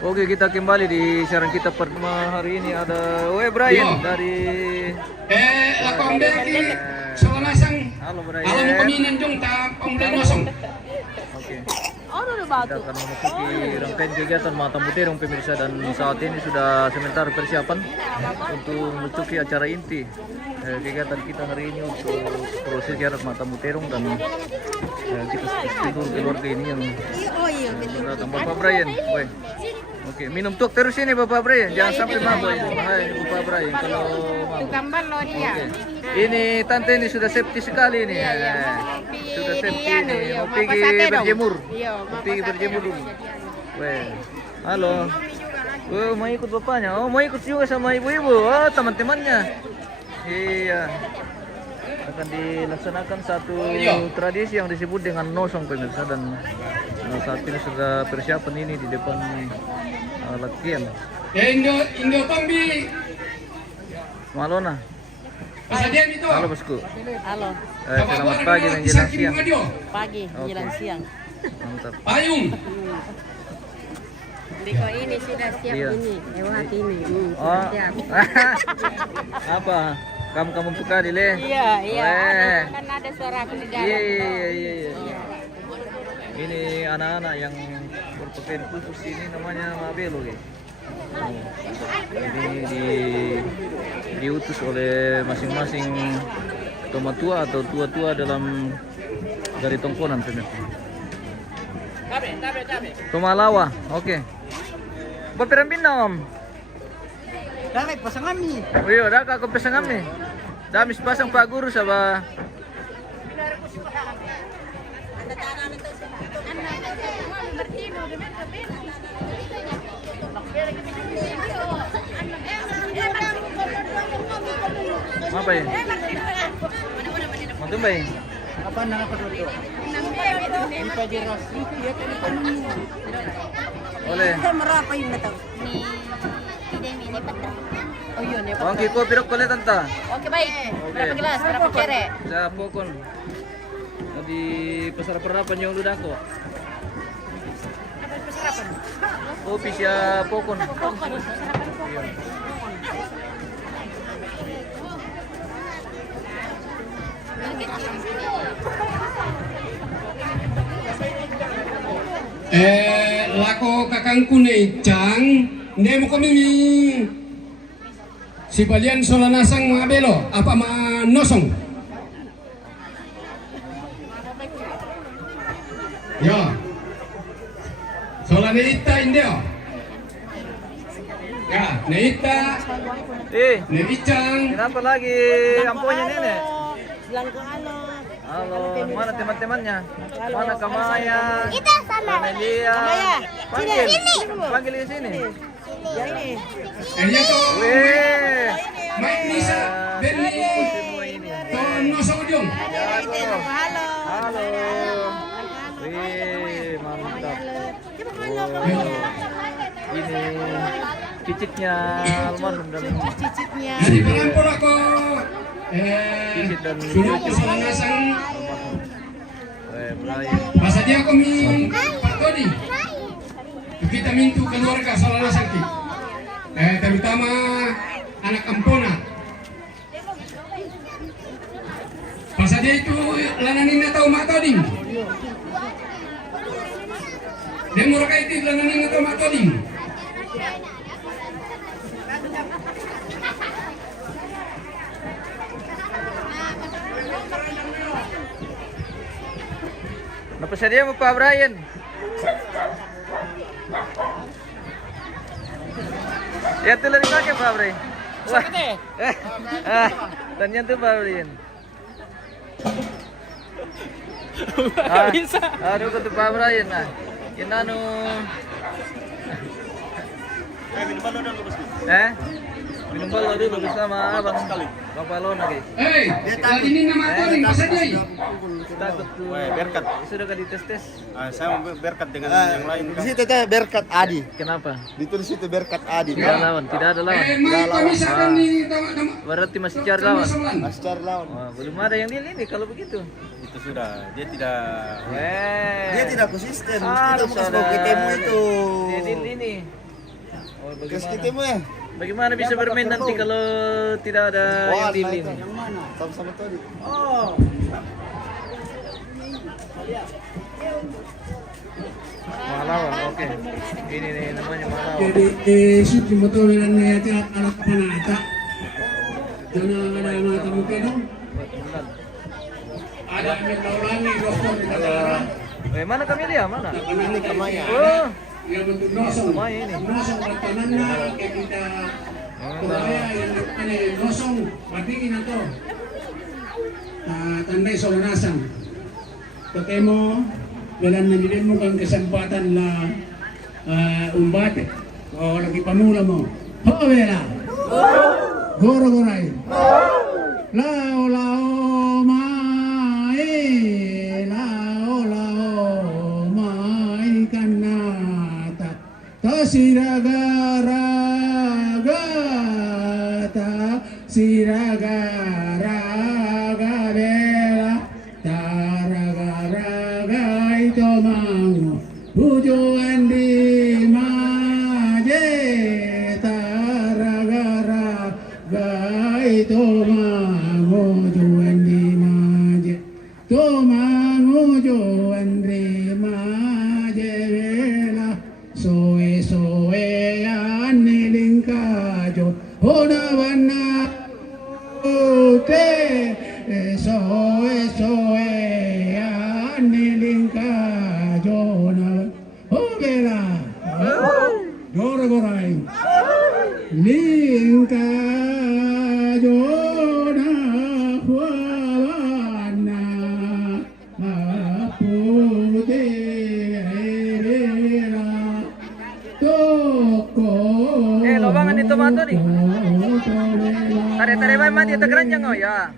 Oke, kita kembali di siaran kita pertama hari ini. Ada Brian dari lakon beki solasang. Halo Brian. Alam peminen jong ta pemuden nosong. Oke. Kita akan memasuki rangkaian kegiatan Mata Muterong pemirsa, dan saat ini sudah sementara persiapan untuk memasuki acara inti kegiatan kita hari ini untuk proses ziarah Mata Muterong, dan kita seluruh keluarga ini yang datang. Bapak Brian, oke, minum tuk terus ini Bapak Brian, jangan sampai mabuk ini, bahaya ini Bapak Brian kalau mabuk. Gambar loh dia. Ini tante ini sudah safety sekali nih. Sudah safety ini. Mau pergi berjemur. Mau pergi berjemur dulu. Halo. Mau ikut bapaknya. Oh, mau ikut juga sama ibu-ibu. Oh, teman-temannya. Iya. Akan dilaksanakan satu tradisi yang disebut dengan nosong pemirsa, dan saat ini sudah persiapan ini di depan latihan. Indo Tombi. Malona. Halo bosku. Halo. Selamat pagi menjelang siang. Pagi menjelang siang. Mantap. Payung. Diko ini sudah siap Iya. ini, lewat ini. Oh. Siap. Apa? Kamu suka Dile? Iya. Weh. Kan ada suara aku di dalam. Iya. Ini anak-anak yang berpakaian khusus ini namanya Mabelo ya. Ini diutus oleh masing-masing tua atau tua-tua dalam dari tongkonan pemirsa. Tumalawa, oke. Berpirambin om. Dami pasang kami. Oh iya, dah aku pasang kami. Damis pasang Pak Guru sama. Apa ya? Mantu baik. Apa nama kedua? Ipa jeras. Oleh. Kita merapa yung nataw? Oh yun, ya. Oke, ko pirok ko tanta. Oke baik. Berapa gelas? Berapa cere? Sa pokon. Di pasar perapan yung luda ko. Kopi siya pokon. Lako kakangku ne jang nemo kami si balian solanasang Mabelo apa nosong. Ya. Solane ita indio. Ya, neita, nevicang. Kenapa lagi ampunya nenek? Halo, mana teman-temannya? Mana Kamaya? Kita sana. Amelia. Panggil. Panggil di sini. Enya to. Weh. Mike Nisa, Benny, Semua ini. to nosong diong. Jago. Halo. Wih, mantap. Oh, ini cicitnya almarhum dan Cicitnya. Jadi perampor ako. cicit dan Suruh ko solanasang. Weh, Brian. Masa dia kami Pak Tony. Kita mintu keluarga solanasang ki. Terutama anak Ampona. Masa dia itu lananin atau Mak Toding. Dia murah itu lananin atau Mak Toding. Apa saja mo Pak Brian? Ya tuh lagi pakai Pak Brian. Wah. Tanya tuh Pak Brian. Bisa. Aduh kata Pak Brian nah. Kinanu. Minum balo dulu bersama abang Bapak Lona guys. Hei, ini nama Toding masa dia. Takut tuh. Berkat. Sudah kan dites-tes. Saya mau berkat dengan yang lain. Di situ teh berkat Adi. Kenapa? Ditulis itu berkat Adi. Tidak lawan, tidak ada lawan. Mike kami sakan nih Berarti masih cari lawan. Mas cari lawan. Wah, belum ada yang deal ini kalau begitu. itu sudah. Dia tidak Dia tidak konsisten. Ah, Kita mau kasih bawa ketemu itu. Dedil ini. Oh, Kasih bagaimana? ketemu ya. Bagaimana bisa bermain nanti kalau tidak ada yang deal ini? Yang mana? Sama-sama tadi. Malawan, oke. Ini nih namanya Malawan. Jadi suci betul dan niatnya anak panata. Jangan ada yang mata mungkin. Ada yang ulangi dokter di negara. Mana Camelia? Mana? Ini Kamaya. Oh, Yang bentuk nosong. Kamaya ini. Nosong pertanannya kayak kita. Kaya yang ini nosong patingin atau tandai solonasan. Ketemu dalam nandirin mo kang kesempatan la umbate o lagi pamula mo. Ho bela. Goro goray. Lao lao mai kanata. Tasiragara gata siragara gabela taragara ito mango tujuan di maje taragara ito mango tujuan di maje tumango tujuan di maje vela soe soe aniling kajo hodawana te soe soe aniling kajo na hogela dora gorai lingka jona huana apute era toko lobangan di tomato nih. Tare-tare ba dito keranjang oh ya.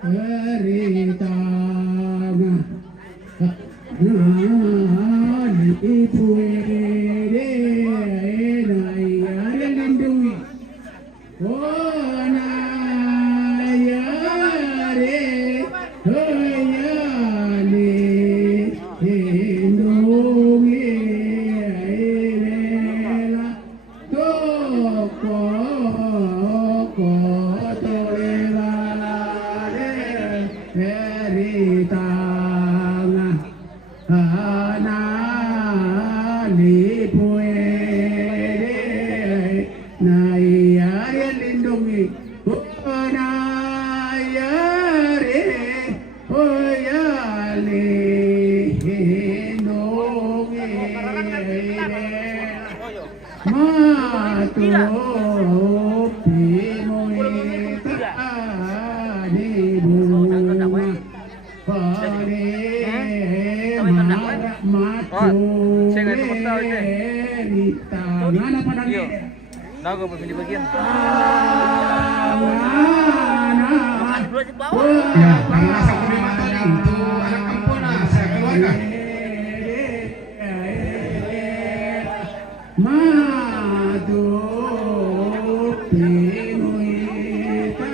Nago pa pili bagian. Ya, para sa kumimatan itu anak kampung sa keluarga. Madu pimuita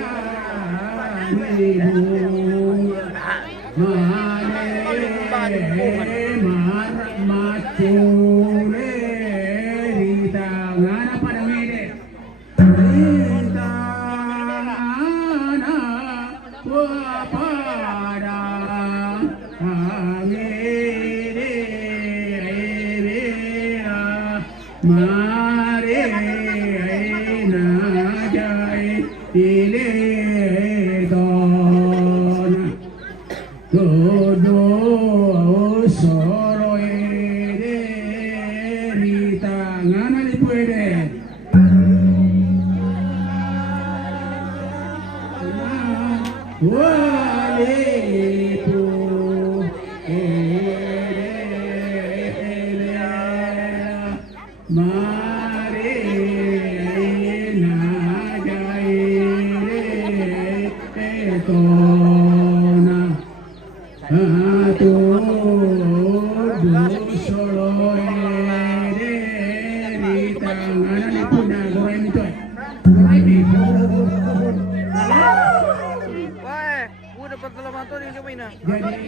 Wah, udah pertelaman tuh yang cobain. Jadi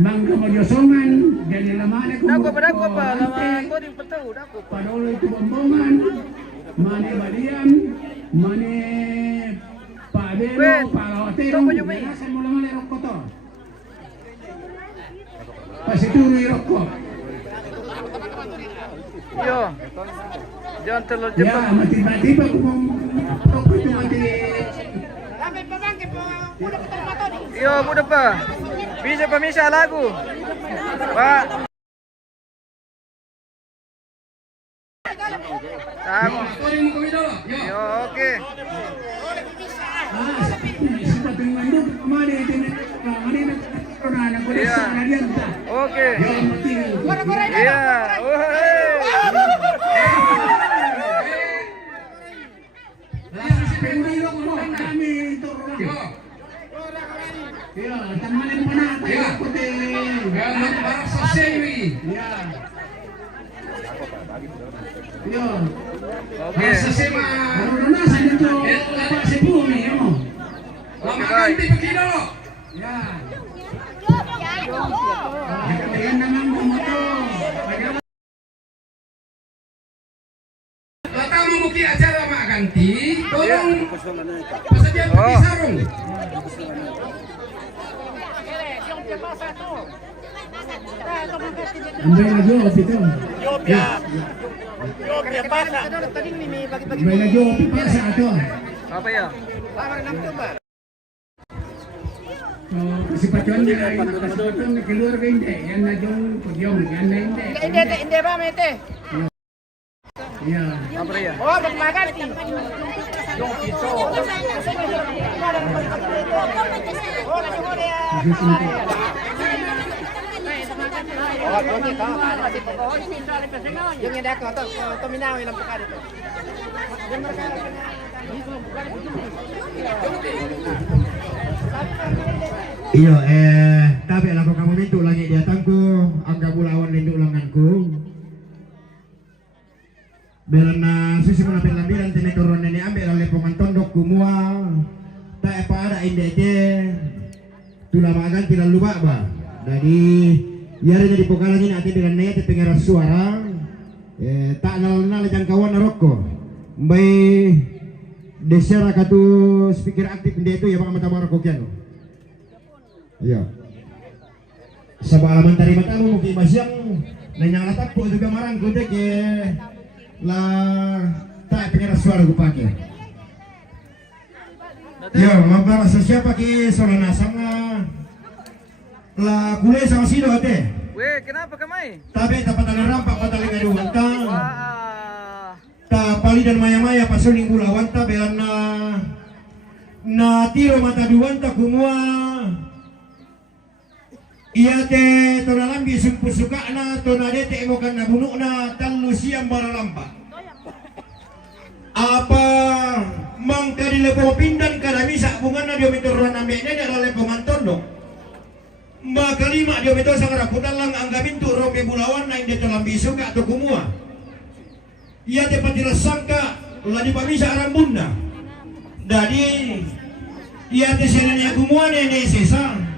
Mangga Mojosoman, jadi lamane Dako pa lama ko din pataw dako pa. Panoloy Tubombongan, Mane Balian, Mane Padero, Wen, Palawatero, toko yung may- Belasan mo naman ang rokko to. Pasituro yung rokko. Yo. Jangan telur Ya, Jepang. tiba-tiba kung rokko ito mati. Yo, muda pa. Bisa pa misa lagu. Pak. Tama. Story mo kami dolo. Yo. Yo, oke. Sa tingmando, mali ito na kulis Iya. sa narianta. Oke. Yo, mati. Iya. Pendilo ko kami ito. Yo. Yo, tamanin mo na tayo. Ya. Puti. Galang para sa sewi. Ya. Yo. Oke. Sa sema. Naranasan ito. Ito laban sa bumi. Yo. Lamaganti pagkino. Ya. Yan naman mo to. Latama mo ki acara maganti. Tolong pasabihan pagi sarong. Ambay na Diyo, ito. Ambay na Diyo, para sa ato. Apa ya? Kasipatuan niya, kasipatuan na keluarga hindi. Yan na yung pudyong, yan na hindi. Hindi ba, mete? Yeah. Apa ya? Oh, magmaganti. Yung hindi ako, ito minaw ilang pagkari ito. Iyo, tapi lagu kamu itu lagi di atangku, angka bulawan lindu ulanganku. Belana susi menapin lambiran tene turun nene ambil oleh pengantondok kumua. Tak apa ada indeke. Tula magan tidak lupa ba. Jadi yari jadi pokalan ini ati dengan nete pengeras suara. Tak nal jangkauan rokok. Mbay desera katu speaker aktif dia itu ya bang mata maroko kiano. Iya. Sabah alaman tari matamu mungkin masyang nanyang latak po juga marang kutek la tak pengeras suara gue pakai. Yo, mabara sa siapa ki solana sama la kule sama sino ate. Weh, kenapa kamai? Tapi dapat rampak pataling adu wanta. Wah. Ta pali dan maya-maya pasuling gula wanta belan na tiro mata duwanta kumua. Iya te tonalambi sumpu suka na tonadete emokan na bunuk na talu siang baralampa. Apa mangka di lepo pindan kada misa bungan na dia mituruan ambek ne ada lepo mantondo. Maka lima dia mito sangara putalang angga bintu rombe bulawan na inde tolambi suka to kumua. Iya te patira sangka la di pamisa arambunda. Dadi iya te senenya kumua ne sesa.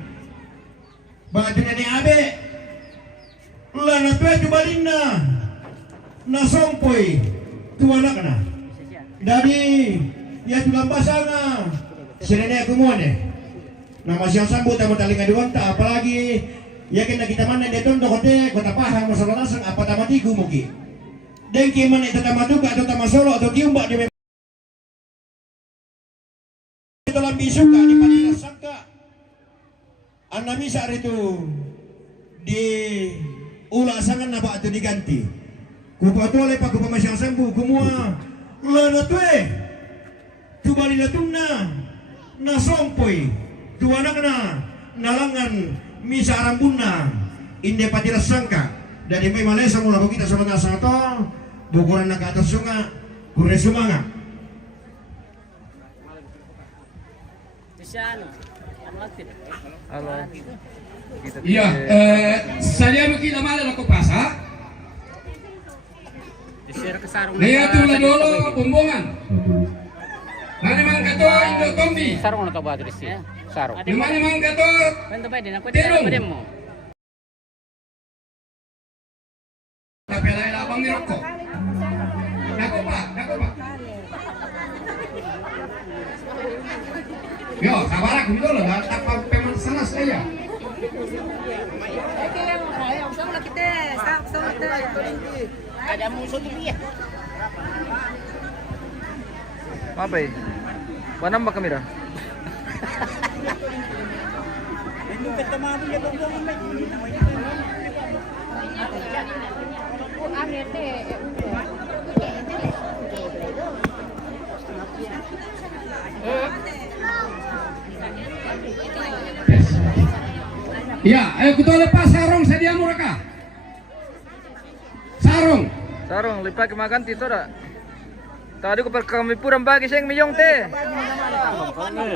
Batu nani abe, la na tuwe tu balinna, na sompoi tu anak na. Dari ya tu lambasanga, serene kumone. Na masyang sambut tamu talinga duwanta, apalagi ya kena kita mana dia tondo kote, kota pahang masalah lasang apa tamatiku muki. Dengki mana itu tamatuka atau tamasolo atau tiumbak di dalam bisuka di padina sangka. Anda bisa itu di ulah sangan napa atau diganti. Kupa tu oleh pak kupa masyang sambu kumua lana tue tu bali latuna na sompoi tu anak na nalangan misa arambuna inde patira sangka dari may malesa mula kita sama nasa to bukuran na ke atas sunga kure sumanga. Halo. Iya, saya mungkin amalan aku pasa. Naya tula dolo bumbungan. Mana mang kato Indo Tombi. Sarong na ka ba adres niya? Sarong. Mana mang kato Kwento ba din ako Terong. din mo. pelay labang ni Rocco. Dako pa. Yo, sabar aku dulu lah, tak peman sana saya. Ada musuh di dia. Apa ya? Wanam ba kamera? Ya, ayo kita lepas sarung sedia mereka. Sarung. Sarong, lipat ke makan tito dah. Tadi ko per kami purang bagi sing miyong te.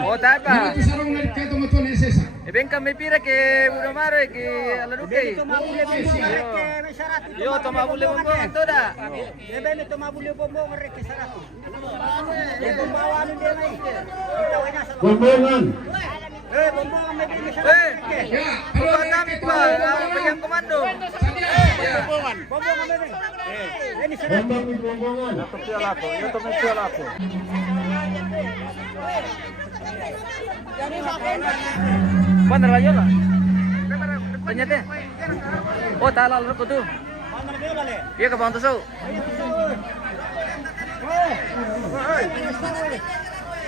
Oh, tak apa. Itu sarung dari kaya teman-teman SSA. Ibeng kami pira ke udah maro ke aladuke. Yo, toma boleh bombong itu dah. Bebe itu mabuli bombong mereka sarat. Ya bombawan dia mai. Kita wanya satu. Bombongan. Bombong mereka sarat. Ya, Kalau kami pa, pegang komando. Ya. Bombong mereka. Ini sarat. Bombongan. Itu piala aku. Bener aja lah. Ternyata. Oh, talal ko tu. Iya ke bang tusuk.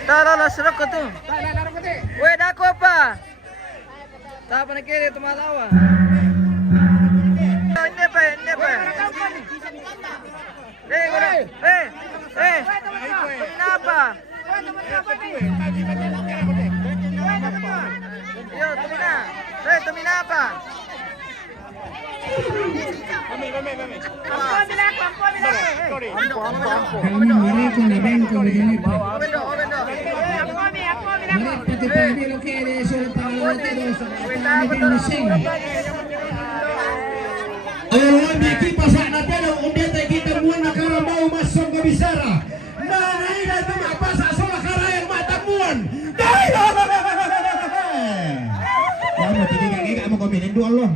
Talal serak ko tu. Weh, dako apa? Tak apa nak kira tu malawa. Ini apa? Kenapa? Yo, Tomina apa? Ayo biki pasak na pero undi tay kita muan na karambao masong kabisara. Nanay na tumapasa sa karayang matamuan. Dai! Kamu tiga kamu kominin dulu Allah.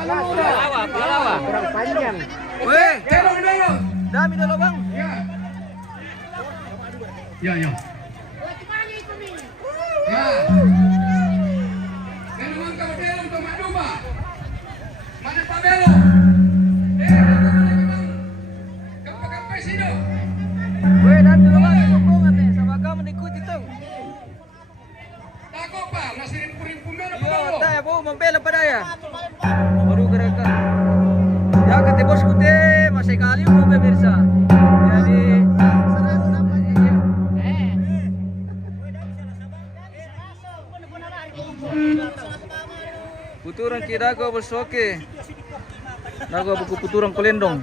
Palawa. Kurang panjang. Weh, Tolong dulu. dami dulu bang. Ya. Ya. Dan naman ka belong tumaduba. Mana pa belong? Kapag sino? Weh, dami dulu bang. Hubungan nih sama kamu ikut itu. Tako pa, nasirimpurin meron pa Yo, belong. tayo po, membela pa daya. Baru gerak. Ya kata bosku teh masih kali mau pemirsa. Jadi puturan kira ko bersoke. Nago buku puturan kolendong.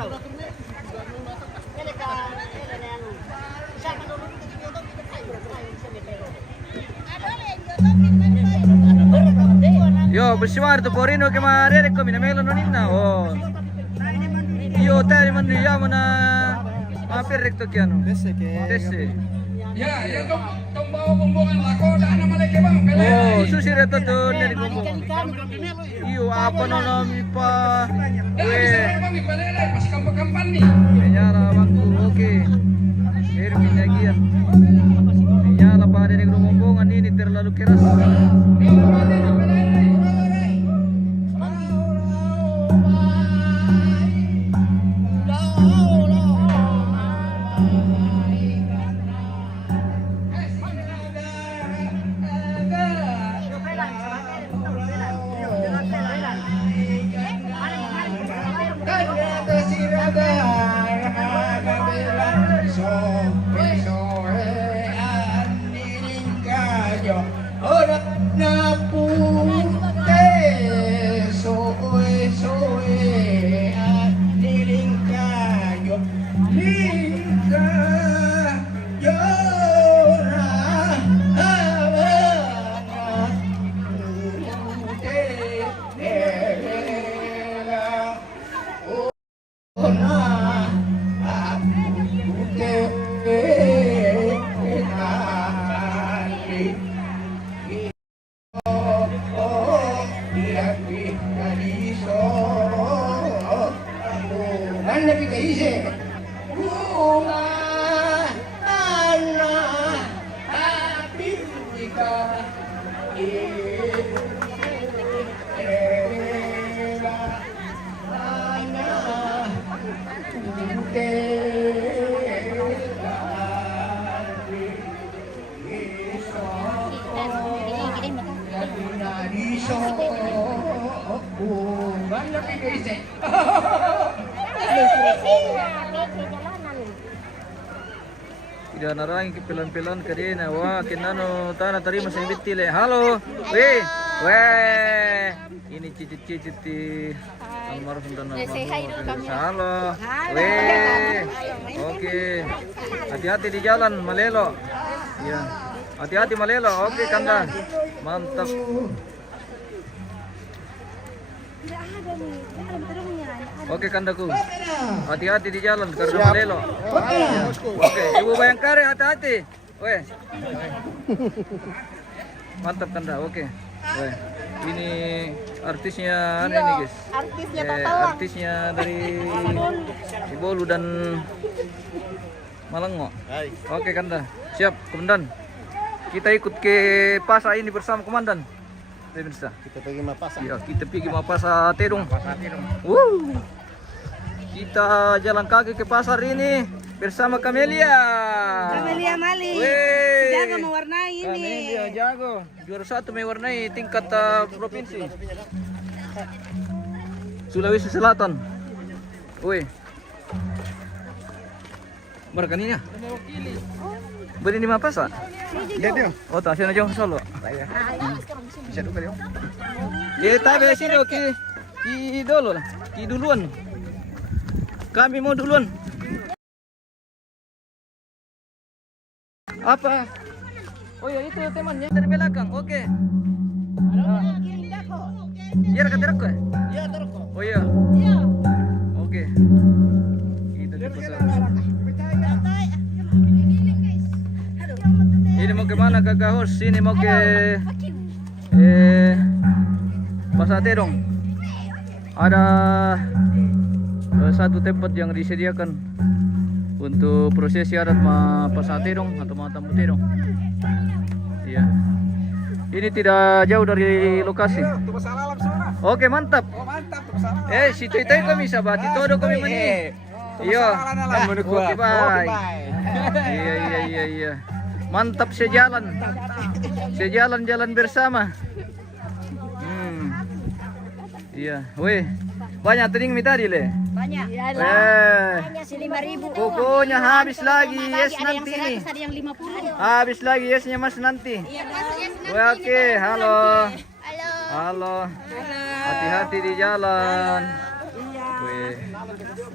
Yo, bersiwar tu porino ke mare ko minamelo noninna. Oh. Yo, tadi mandi ya mana mampir rekto kiano. Desi. Ya, ya tong bawa bombongan lako daan na malaki bang. Oh, susi reto tuh dari kumpul. Iyo, apa nonomi pa? Weh, Bang ipalelay pas kampan ni. menyala bangku, oke. Irmin lagian. Menyala pa dari rombongan ini terlalu keras. bunga anak hati jika Tidak narang kepilan-pilan ke dia. Wah, kinano tanah terima saya bitil. Halo, weh, weh. Ini cicit-cicit di almarhum dan almarhum. Halo, weh. Oke, hati-hati di jalan Malelo. Ya, hati-hati Malelo. Oke, Kanda, mantap. Oke Kandaku, hati-hati di jalan karena Malelo. Oke, Ibu Bayangkari hati-hati. Weh, mantap Kanda. Oke, weh, ini artisnya ini guys. Artisnya dari Ibolu dan Malengo. Oke Kanda, siap Komandan. Kita ikut ke pasar ini bersama Komandan. Kita pergi Mapasa. Ya, kita pergi Mapasa Terung. Kita jalan kaki ke pasar ini bersama Kamelia. Kamelia Mali. Wih. Jago mewarnai ini. Kamelia jago. Juara 1 mewarnai tingkat provinsi. Sulawesi Selatan. Wih. Berkaninya. Beri di Mapasa. Iya dia. Oh, tak sini jauh Solo. Bisa dulu dia. Ya, tapi sini oke. Ki dulu lah. Ki duluan. Kami mau duluan. Apa? Oh ya itu temannya dari belakang. Oke. Iya dekat aku ya? Iya, terko. Oh iya. Oke. Kita di pasar. Ini mau kemana Kakak Hos? Ini mau ke Pasar Terong. Ada satu tempat yang disediakan untuk prosesi adat Pasar Terong atau Tamu Terong. Iya. Ini tidak jauh dari lokasi. Oke mantap. Situ itu kami sahabat itu ada kami meni. Iya. Oke baik. Iya. Mantap sejalan jalan bersama. Iya, weh, banyak tering mi tadi le. Banyak. Hanya 5.000. Pokoknya habis lagi yes nanti ini. Ada yang 50. Habis lagi yesnya mas nanti. Oke, halo. Halo. Hati-hati di jalan. Weh,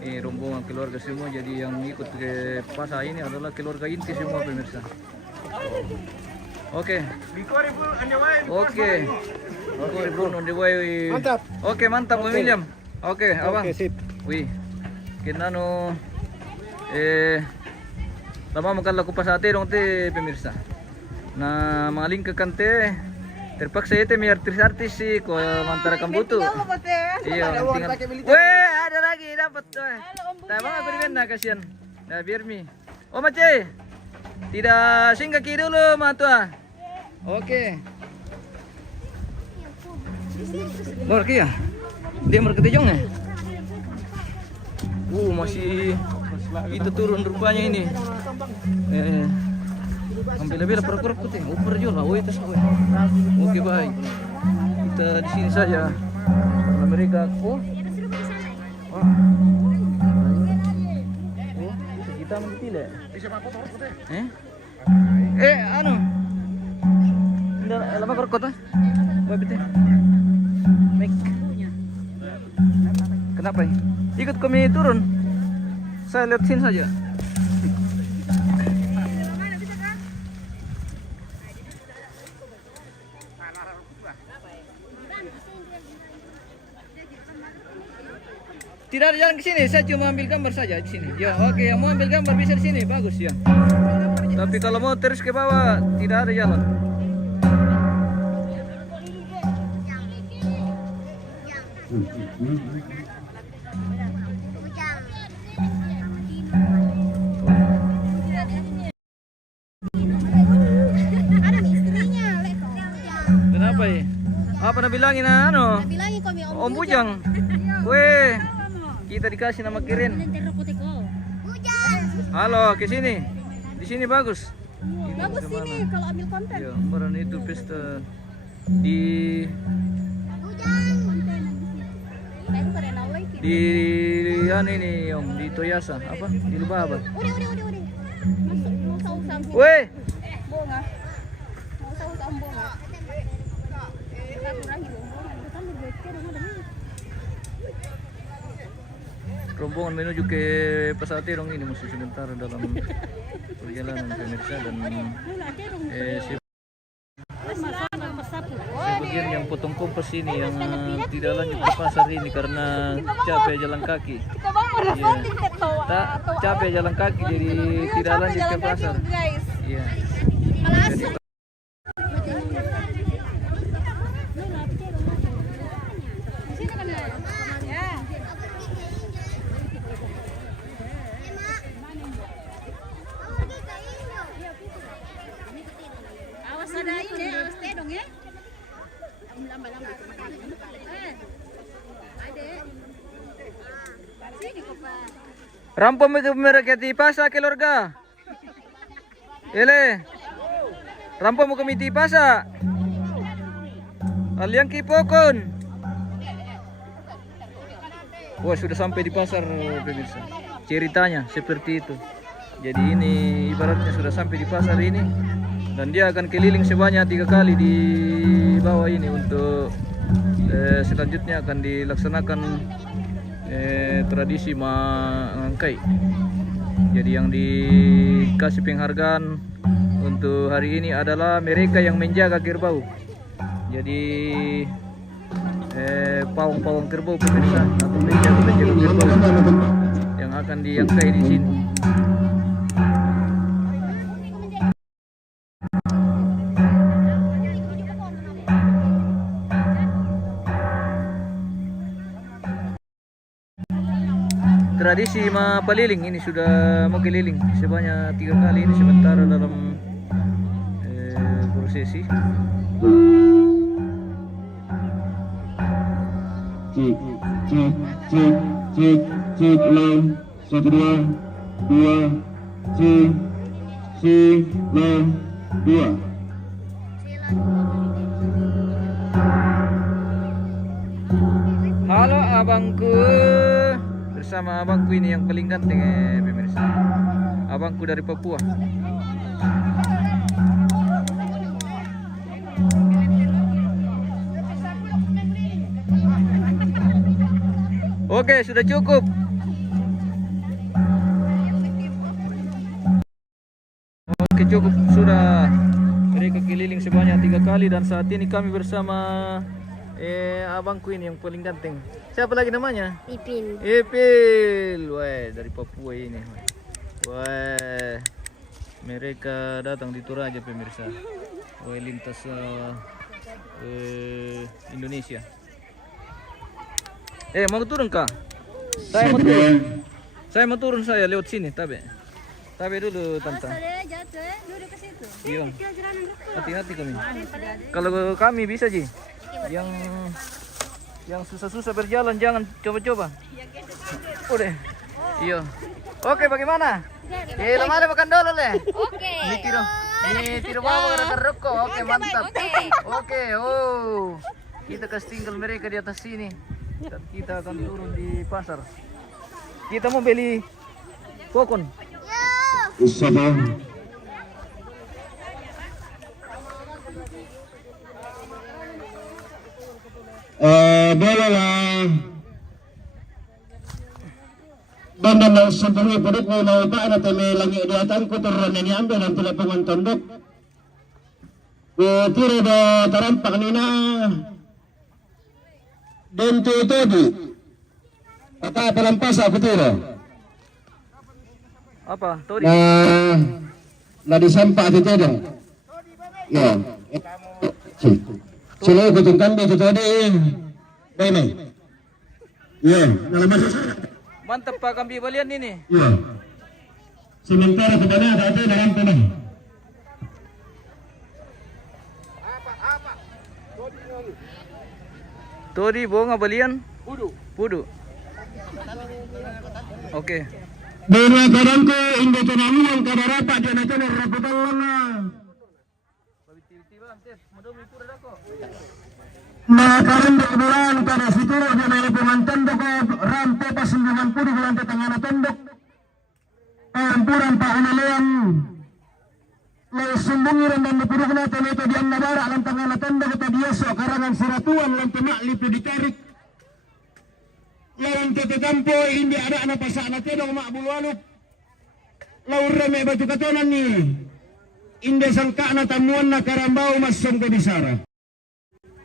ini rombongan keluarga semua. Jadi yang ikut ke pasar ini adalah keluarga inti semua pemirsa. Oke. Oke. On the way. Mantap. Oke, mantap William. Oke, abang. Oke, sip. Wih. Kinano lama makan laku pasar terong te pemirsa. Nah, maling ke kante terpaksa itu mi artis-artis sih ko mantara kambutu. Iya, tinggal. Weh, ada lagi dapat tuh. Tabang aku dimana kasihan. Nah, biar mi. Oh, Mace. Tidak singgah kiri dulu, Matua. Oke. Lor kia. Dia merketejong ya? Masih itu turun rupanya ini. Ambil lebih perkurap putih. Uper juga. Oh, itu sahaja. Oke, baik. Kita di sini saja. Amerika. Oh. Wah. Oh, kita mengpilih. Anu. Lama kerkot ah. Betul. Mik. Kenapa ini? Ikut kami turun. Saya lihat sini saja. Tidak ada jalan ke sini, saya cuma ambil gambar saja di sini. Ya, oke, yang mau ambil gambar bisa di sini, bagus ya. Tapi kalau mau terus ke bawah, tidak ada jalan. bilangin na ano, Bilangin ko may Om Bujang. Weh, kita dikasih nama Kirin. Halo, ke sini. Di sini bagus. Bagus sini kalau ambil konten. Ya, kemarin itu pesta di ini Om, di Toyasa apa? Di Lubaba. Udah. Masuk, mau usah-usah Weh, bunga. Mau usah-usah bunga. Kita kurangi bunga. Kita berbeda dengan ini. rombongan menuju ke Pasar Terong ini masih sebentar dalam perjalanan pemirsa dan sebagian yang potong kompas ini yang tidak lanjut ke pasar ini karena capek jalan kaki. Ya. Tak capek jalan kaki jadi tidak lanjut ke pasar. Iya. Jadi, Awas ada ini, awas tedong ya. Lambat-lambat. Sini kok, Pak. Rampo mereka di pasar keluarga. Ele. Rampo mo kami di pasar. Aliang kipokon. Wah, sudah sampai di pasar pemirsa. Ceritanya seperti itu. Jadi ini ibaratnya sudah sampai di pasar ini dan dia akan keliling sebanyak 3 kali di bawah ini untuk selanjutnya akan dilaksanakan tradisi mangkai. Jadi yang dikasih penghargaan untuk hari ini adalah mereka yang menjaga kerbau. Jadi pawang-pawang kerbau pemirsa atau penjaga kerbau yang akan diangkai di sini. Tradisi mapaliling ini sudah mau keliling sebanyak 3 kali ini sementara dalam prosesi. Cek lam 1 2 cek lam 2. Halo abangku, bersama abangku ini yang paling ganteng pemirsa. Abangku dari Papua. Oke, sudah cukup. Oke, cukup sudah. Mereka keliling sebanyak 3 kali dan saat ini kami bersama abangku ini yang paling ganteng. Siapa lagi namanya? Ipin. Ipil. Wah, dari Papua ini. Wah. Mereka datang di Toraja pemirsa. Wah, lintas Indonesia. Mau turun kah? Saya mau turun. Saya mau turun saya lewat sini, tabe. Tabe dulu tante. Duduk ke situ. Iya. Hati-hati kami. Kalau kami bisa Ji. Yang susah-susah berjalan jangan coba-coba. Udah. Iya. Oke, bagaimana? Lamar makan dulu le. Oke. Ini tidak mau makan rokok. Oke, mantap. Oke, oh. Kita kasih tinggal mereka di atas sini. Dan kita akan turun di pasar. Kita mau beli kokon. Boleh lah. Banda na sebelum produk mo na pa na teme langi di atan ko turun ini ambil dan tidak pengantondok. Tiro do tarampak nina. Dan tu tadi. Apa pelampas aku tiro. Apa? Todi. Nah disampak itu tadi. Ya. Sila ko tungkan di tadi. Baik. Ya, dalam masa Mantap Pak Kambi balian ini. ya. Sementara petani ada dalam tanah. Todi bunga balian? Pudu. Oke. Bila kadangku indah tenang yang kada rapat dia nanti raputan lana. Makarin bulan kada situro dia dari pengantin doko rampe pasundungan pudi bulan tetangana tondok. Ampuran Pak Unalean. Lai sumbungi dan dipurukna teneto diam nabara alam tangana tondok kata biasa karangan suratuan lantai maklipu ditarik. Lawan tete kampo hindi ada anak pasak na tenong mak bulwaluk. Lawan reme batu katonan ni. Inde sangka na tamuan na karambao masong ke bisara.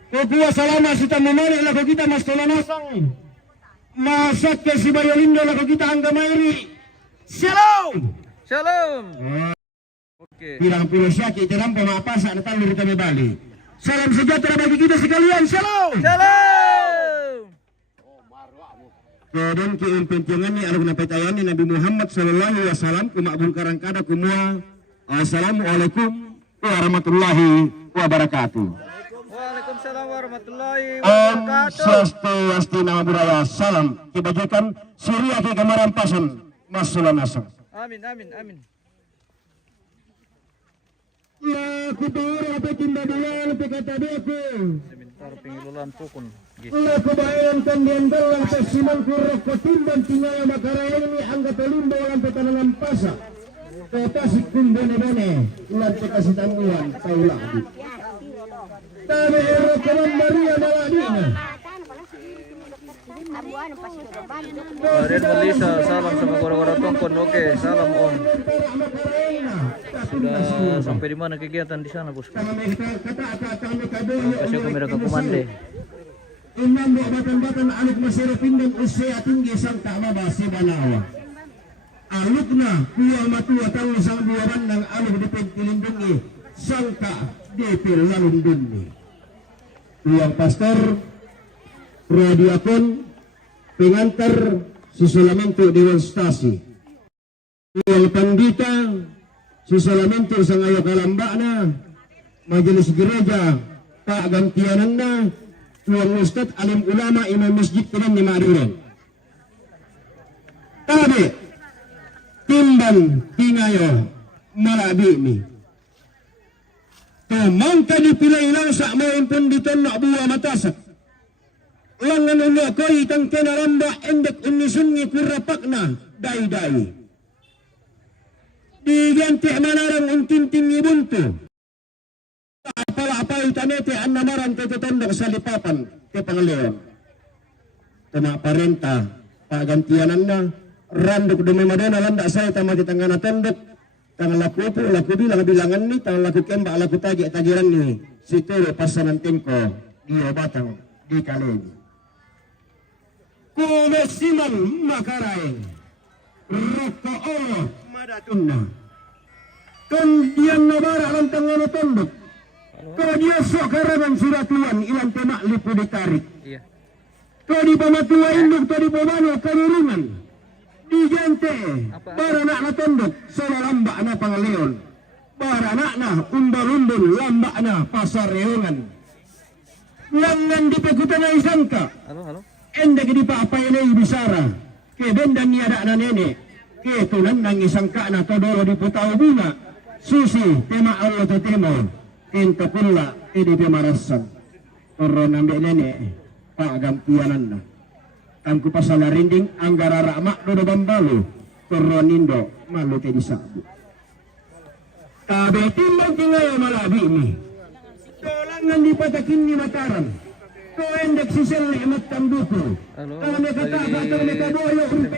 Kukuha salama sita memalik lako kita mas tolanasang. Masak ke si Bayolindo lako kita angga mairi. Shalom. Shalom. Oke. Bilang pulau syaki terampo mak pasak na talur kami balik. Salam sejahtera bagi kita sekalian. Shalom. Shalom. Kemudian keimpentingan ni aluk napetayan ni Nabi Muhammad sallallahu alaihi wasallam kumakbul karangkada kumua. Assalamualaikum warahmatullahi wabarakatuh. Waalaikumsalam warahmatullahi Om wabarakatuh. Swastiastu Nama Budaya. Salam kebajikan Surya ke Kamarampasan Masulan Asam. Amin, amin, amin. La kubara apa tinda bulan apa kata deku. Sebentar pengilulan pukun. La kubayan kandian dalang sa siman kurok kotimban tinggal makarayan ni angga pelimba walang petanangan pasa. Ketasik kumbone-bone ular pekasih tangguhan taulah di. Tabe ero kawan Maria maladina. Raden Melisa, salam sama gora-gora tongkon. Oke, salam Om. Sudah sampai di mana kegiatan di sana, Bosku? Kasih kamera ke komande. Imam batan-batan aluk masira pindang usia tinggi sangka mabasi banawa. Alukna kuwa matua tahu sang dua bandang aluk dipilindungi sangka dipil lalundungi. Tuang pastor, radiakon, pengantar Sisulamento Dewan Stasi. Tuang pandita, Sisulamento sangayo kalambakna, majelis gereja, Pak Gantiananda, tuang ustad alim ulama imam masjid tenan ni Maduren. Tabe timbang tingayo malabi mi. Mangka dipilih lang sa mga impon dito na buwa matasak. Langan ulo ko itang kinaramba endek unisun ni kurapak na day-day. Diganti manarang untintin ni bunto. Apal-apal itanete ang namaran tetotondok sa lipapan ke Pangaleon. Tama parenta, pagantianan na, randok dumimadona landa saya tamati tangana tondok. Tang laku po, laku bilangan ni, tang laku kemba, laku tagiran ni, si Turo pasanan tingko, di obatang, di kalegi. Kumesiman makaray, roko olo, madatun na. Kandian nabara lang tangana tondok. Kau dia sok karangan suratuan, ilang temak lipu ditarik. Iya. Kau di pamatua induk, kau di pamano, karurungan. Dijente, baranak na tondok, solo lambak na Pangaleon. Baranak na undol-undol, lambak na pasar reungan. Langan di pekutan na isangka. Halo. Endek di paapay na ibisara. Ke bendan niada na nene. Ke tunan nang isangka na todoro di putaw bunga. Susi, tema Allah to temo. Kento pula, ini pemarasan. Toro nambe nene, pak gantianan na. Angku pasala rinding anggara ramak dodo bambalu toronindo malu te disabu. Tabe timbang tinggal malabi ini. Dolangan dipatakin ni Mataram. Kau endek sisel lemat tamduku. Kau kata mereka boyo untuk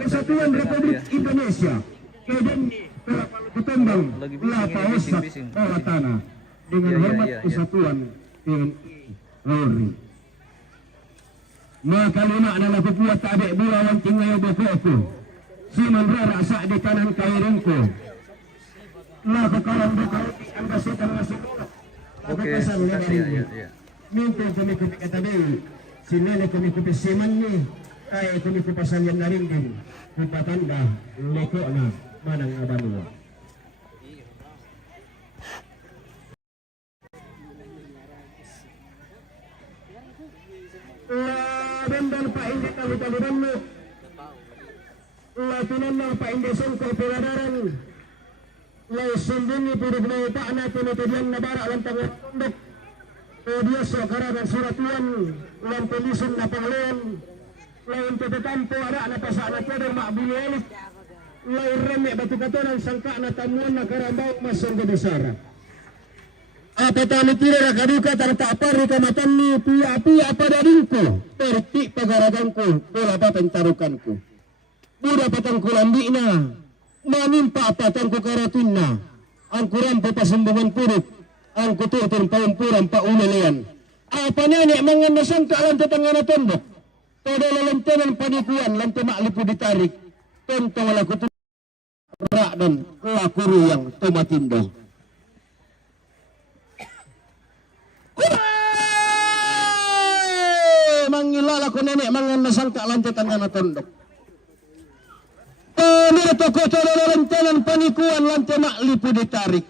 Kesatuan Republik Indonesia. Kemudian ketembang lapa osak bawah tanah dengan hormat Kesatuan TNI Polri. Maka lima adalah kuat tabik burawan tinggal bokoku. Siman rara sak di kanan kairinku. Lah kekalan bokauti anda setan masih bola. Oke, kasih ya. Minta kami kupik kata dewi. Sinene kami kupik siman ni. Kaya kami kupasal yang naringin. Kupatanda lekok na manang abanua. taluran mo. Latunan na paindesan ko puladaran. Lai sundin ni purug na ita na tinutudyan na bara lantang tundok. O Diyos o karagang suratuan. Ulang pelison na pangalayan. Lain tetetampo ada na pasanat na makbinuelit. Lain reme batu katoran sangka na tamuan na karambao masong gedesara. Apa tani tira kaduka tarta apari kamatan ni pia pada dingko perti pagaraganku pola patang tarukanku buda patang kulambi na manimpa patang ku karatunna angku rampo pasembungan puruk angku tutun paumpuran paunelean apa nenek mangan nasangka lantai tengah tondok pada lalantanan panikuan lantai maklipu ditarik tentang laku tu rak dan lakuru yang tomatindo. Mangilala ko nenek mangan nasangka lantai tangga na tondok. Mira toko todo lantanan panikuan lantai maklipu ditarik.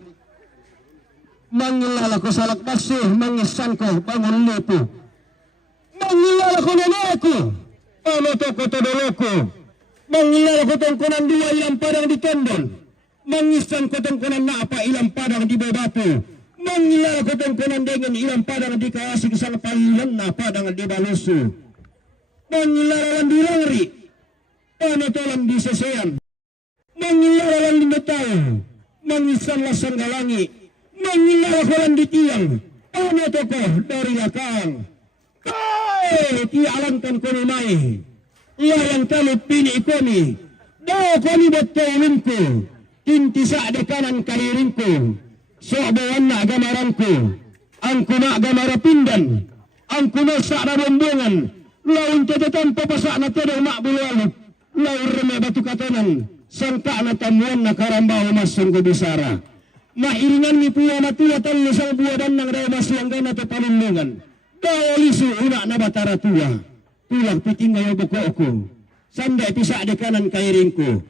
Mangilala ko salak basih mangisan ko bangun lipu. Mangilala ko nenekku. Ano toko todo loko. Mangilala ko tongkonan dua ilang padang di tendon. Mangisan ko tongkonan na apa ilang padang di bebatu. Mangilala ko tongkonan dengan ilang padang di kaasi kisang palilan na padang di balusu. Mangilala di langri. Ano tolang di sesean. Mangilala di metau. Mangisan lasang galangi. Mangilala ko lang di tiang. Ano toko dari lakang. Kau tialankan ko ni mai. Layang talip pini ikomi. Daw kami betulinku. Tintisa de kanan kairingku. So'bawan na agamaranku, angku na agamara-pindan, angku na sa rombongan, laun tetetan papasak na tedong makbulualip, laun reme batu katonan, sangka na tamuan na karambao masong kubisara. Mairingan ni puya na tuwatan ni sang buwadan ng rewas langgan at palunungan. Dawalisu una na batara tuwa, tulang piting ngayon buko ko, sanda ipisa de kanan kairingku,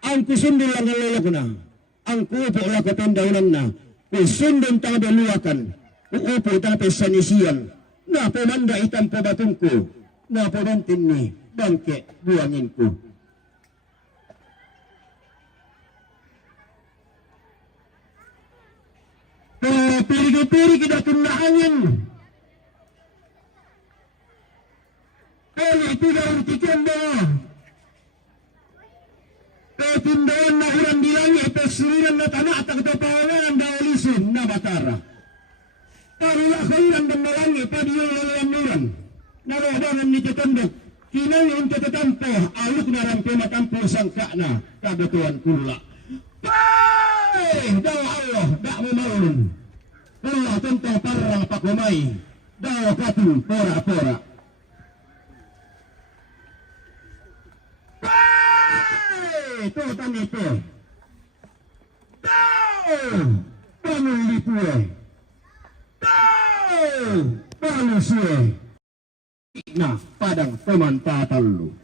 angku sundul lang lalok na, angku upo lakapendaunan na, kusundon tang beluakan, uupo tang pesanisian, na pemanda itam pabatungku, na pemantin ni bangke buanginku. Pirig-pirig datun na angin. Kali itu dalam tikan bawah. Petindahan na urang di langit, pesuriran na tanah at agtapawanan daolisun na batara. Tarulah kairan dan melangi padiyong lalamuran. Narodangan ni tetendok, kinang untuk tetampo, aluk na rampe matampo sangka na kabatuan kula. Daw Allah, dak memaulun. Allah tentang parang pakumay, daw katun pora-pora. Itu tani itu. Bangun lipue. Manusia. Nah, padang teman tatalu.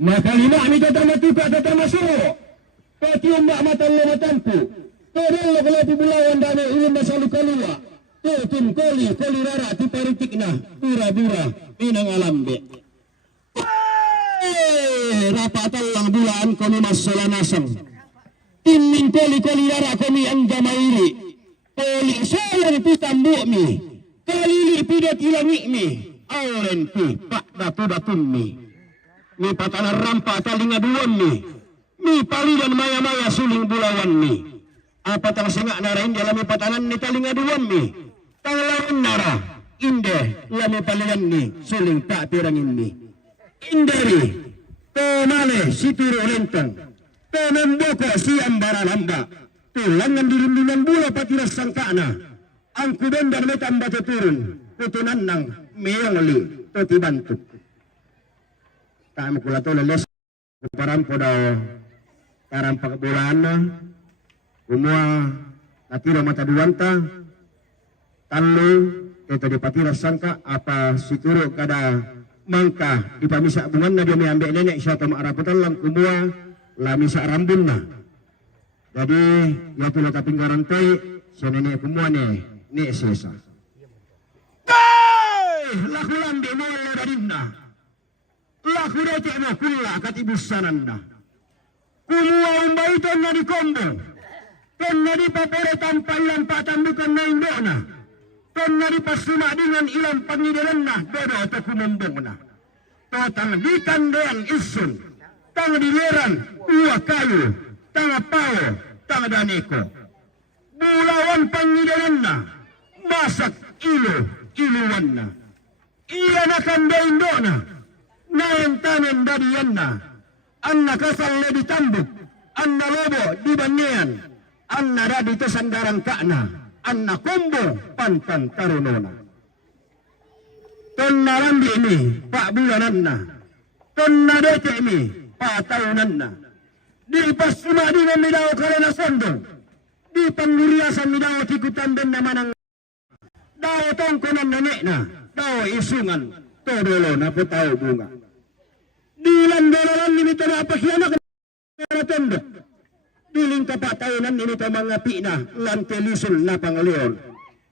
Maka lima ni kata matuka kata masuk. Petium mak matan lima tampu. Todel kelati bulawan dana ilmu masalu kalua. Tutun koli rara tu paritik nah. Bura-bura minang alambe. Rapatan lang bulan kami masalah nasang. Timing koli rara kami ang gamairi. Koli sayang tu tambuk mi. Kalili pidat ilangi mi. Auren pi pak batu mi. Mi patanan rampa talinga duan mi. Mi palidan maya-maya suling bulawan mi. Apa tang sengak narain dalam mi patanan ni talinga duan mi. Tanglawan nara. Inde lami palidan ni suling tak pirangin mi. Indari. Tomale situru lentang. Tomemboko siam baralamba. Tulangan dirundunan bula patiras sangkana. Angku dendang metamba turun. Kutunan nang meyongli. Toti bantu. Kami kula to leles. Parampo daw. Karampak bulan. Umua. Natiro mata duwanta. Tanlu. Ito di patiras sangka. Apa situru kada. Mangka ipamisa bungan na dia may ambek nenek siya tamaraputan lang kumua lamisa rambun na. Jadi ya tu lata pinggaran toy siya nenek kumua ni sesa. Laku lambe mo la dadin na. laku dete mo kulla katibusananda. Kumua umbai tonna di kombo. Tonna di papore tanpa ilang patandukan na indona. Tonna di pasuma dengan ilang pangidalanna dodo atau kumumbongna. Total di tandean isun. Tang dileran uwa kayu. Tang pao. Tang daneko. Bulawan pangidalanna. Masak iluwanna. Iya na kanda indona. Nayantanan dadiyanna. Anna kasal di tambuk. Anna lobo di banyan. Anna dadi tesandaran kakna. Anna kombo pantang tarunona. Tonna rambi ini pak bulananna. Tonna dete ini pak tahunanna. Di pasuma di namidao karena sondong. Di pangguriasan midao tikutan dan namanang. Dao tongkonan nenekna. Dao isungan. Todolo na putao bunga. Di landolalan ini ito na pakianak na tondok. Diling kapatayonan ini ito mga pina. Lantelisul na pangalion.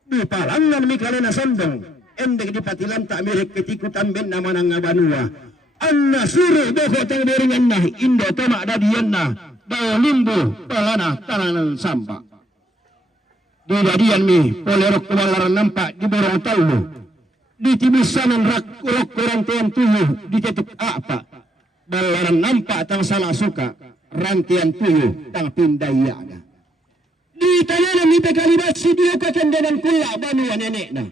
Di palangan mikala na sondong. Endek di patilanta mirik ketikutan ben naman ang banua. Anna suru doko tang beringan na. Indo tama dadiyan na. Dao limbo palana tananan sampa. Di dadiyan mi polerok kewalaran nampak di borong taulo. Di tibusanan rak kurang tiang tuyuh diketuk apa. Balaran nampak tang salah suka rantian tuyuh tang pindayana. Di tayanan ite kalibat si dia kakendenan kula banua nenekna.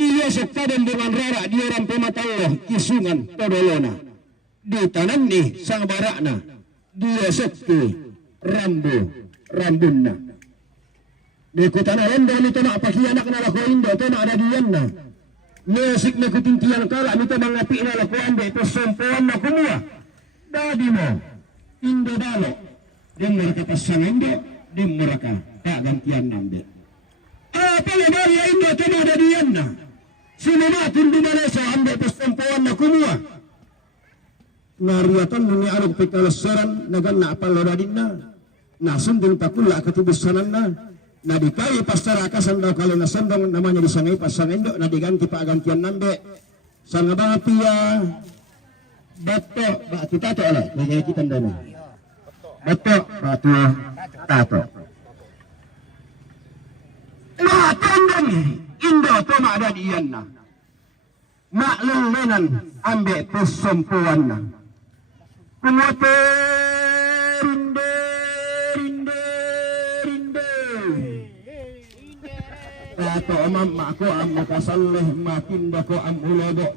Iya sekadang dengan rara di orang pemataulah isungan todolona. Di tanan ni sang barakna. Dia sekti rambunna. Di kutana lenda ni tanak pakianak na lako indo tanak ada diyanna. Nesik na kutintiyan kala nito mga pina lako ande ito sompoan na kumua. Dadi mo, indo dalo. Dimura ka pasang indo, dimura ka kagantian nambe. Apa lebari indo tanak ada diyanna. Sinumatun di Malaysia ande ito sompoan na kumua. Nariatan nuni alog pekalasaran nagan na apal lodadin na. Nasundin pakula katibusanan na. Na dikai pastarakasan daw kalau nasandang namanya disangay pasangendo na diganti paagantian nambe sang bapia bato batu tato ala kaya kita ndana bato batu tato na tandang indo to ada diyanna maklum menan ambe pesompuan na kumote Tato mama ko am nakasalih makinda ko am ulobo.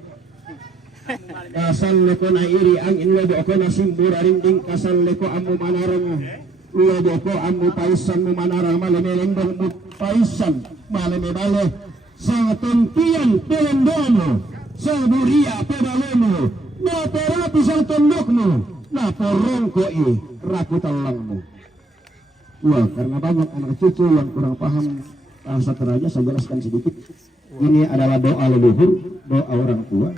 Kasalih ko na iri ang inlobo ko na simbura rinding kasalih ko am manarang. Ulobo ko am paisan mo manarang malimelendong mo paisan malimebale. Sa tuntian pelendono, sa buria pedalomo, na terapi sa tondok mo, na porong ko rakutan lang mo. Wah, karena banyak anak cucu yang kurang paham bahasa Toraja, saya jelaskan sedikit. Ini adalah doa leluhur, doa orang tua.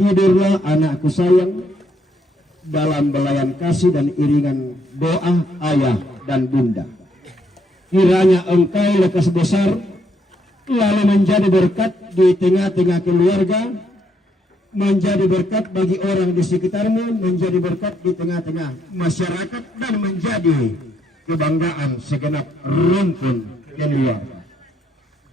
Tidurlah anakku sayang dalam belayan kasih dan iringan doa ayah dan bunda. Kiranya engkau lekas besar, lalu menjadi berkat di tengah-tengah keluarga, menjadi berkat bagi orang di sekitarmu, menjadi berkat di tengah-tengah masyarakat, dan menjadi kebanggaan segenap rumpun keluarga.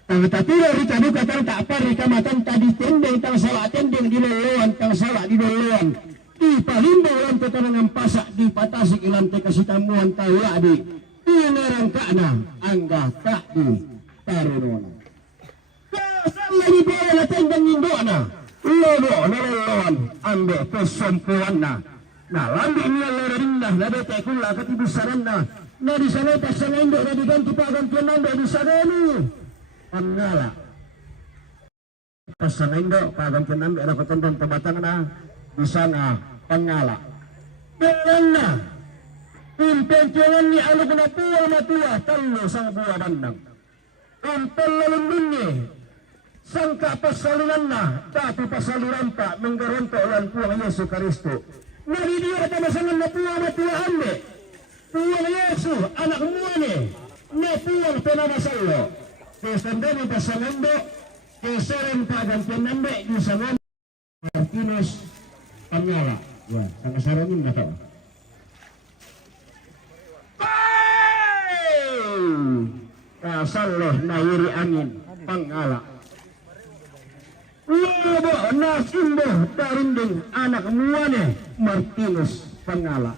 Tang tatilo rita duka tang tak pari kamatan tadi tendeng tang salah tendeng di loloan tang salah di loloan di palimbo lantai tanangan pasak di patasik ilantai kasitamuan tauladi di ngarang kakna angga tak di tarunona kasal lagi bawa tendeng indona lodo na loloan ambe pesompuan na lambi niya lororindah na bete kula katibusanan na di sana pasang indo na diganti pagantian nanda di sana ni Pangala pasang indo pagantian nanda ada ketentuan tebatang na di sana Pangala dengan na impentuan ni aluk na tua matua talo sang buah bandang ampel lalundunnya sangka pasaluran na tapi pasaluran pak menggerontok lan puang Yesus Kristo nari dia kata masangan na tua matua ande puang Yesus anak muane na puang penama salo kesendiri pasangando keseren pagantian nambe di sangan Martinus Pangala. Wah, sama sarangin na to. Kasaleh nairi angin Pangala. Lobo nasimbo darinding anak muane Martinus Pangala.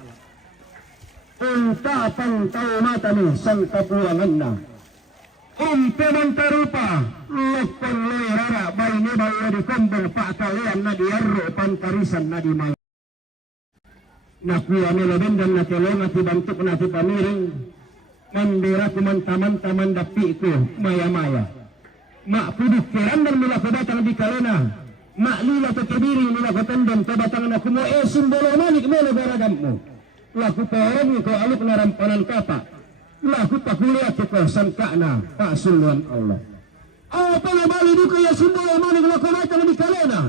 Unta pantau mata ni sang kapuangan na. Umpeman tarupa lokon lerara baini bawa di kombong pak kalian na diarro pantarisan na di may. Nakuha nila bendan na telong at ibantuk na ti pamiring. Mandira kumanta-manta mandapi ko maya-maya. Mak puduk kerandang nila ko batang di kalena. Mak lila to kebiri nila ko tendon to batang na kumo simbolo manik melo garagammu. Laku porong ko aluk na rampanan kapa. Laku pakuliat ko sangkana pak suluan Allah. Apa na bali duka ya simbolo manik laku batang di kalena.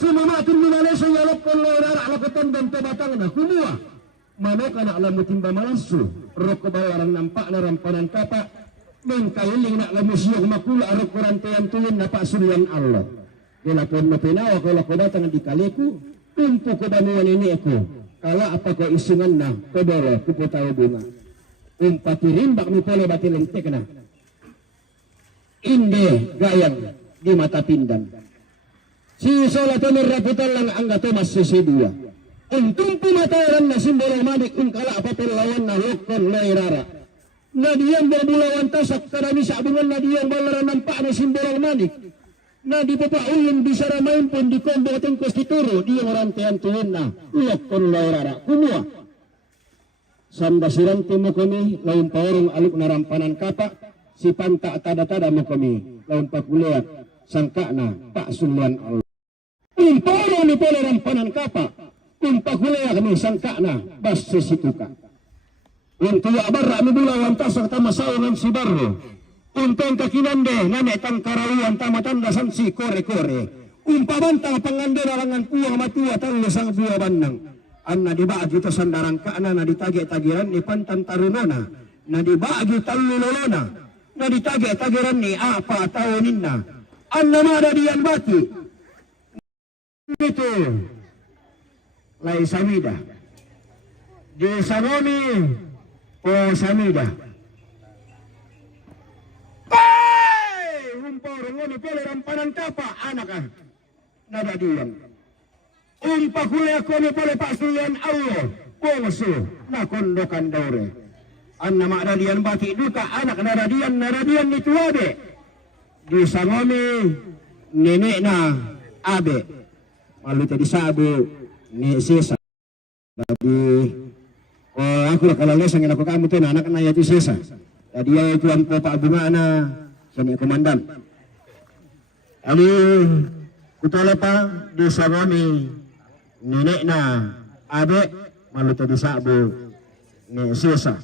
Sumamatun minalesa yalok kon lerara laku tendon to batang na kumua. Mana kana alamu timba malasu roko bawarang nampak na rampanan kapa mengkailing nak lamusyuh makula arok kurantayan tuyun na pasulian Allah dilakon mo pinawa ko lako datang di kaliku tumpu ko banuan ini ako kala apa ko isungan na kodoro kuputaw bunga umpatirimbak mi pole batileng tekna inde gayang di mata pindan si solatonir raputan lang angga Thomas sesedua untung pemataran na simbolo manik kala apa perlawan na lokon lairara na diyang berbulawan tasak karami sabungan na diyang balaran nampak na simbolo manik na di papaulun bisa ramain pun di kombo ateng konstituro diyang rantean tuwin na lokon lairara kumua sambasiranti mo kami laun paorong aluk na rampanan kapa si panta tada-tada mo kami laun pakuliat sangka na pak suluan Allah imporo ni pole rampanan kapa pakulaya kami sangka na bas sesituka. Untuk abarra mi bulawan tasak tama sawangan si barro. Untuk kakinande nanek tang karawian tama tandasan si kore-kore. Umpamantang pangande nalangan puang matua tanglo sang buah bandang. Anna dibagi to sandarang kaana na ditage-tagiran ni pantan tarunona. Na dibagi talulolona. Na ditage-tagiran ni apa taonin na. Anna mada diyan bati. Itu. Lai samida di sanomi o samida umporo ngoni pole rampanan kapa anaka nada diyan umpakule koni pole pasulian Allah pongso na kondokan daure anna makda diyan bati duka anak nada diyan ni tuabe di sanomi nenek na abe malu tadi sabu ni sisa babi aku lah kalau lesang aku kamu tu anak na yaitu sisa tadi ya itu ampo pak bunga na sini komandan ali kutole pa di sarami nenek na abe malu tadi sabu ni sisa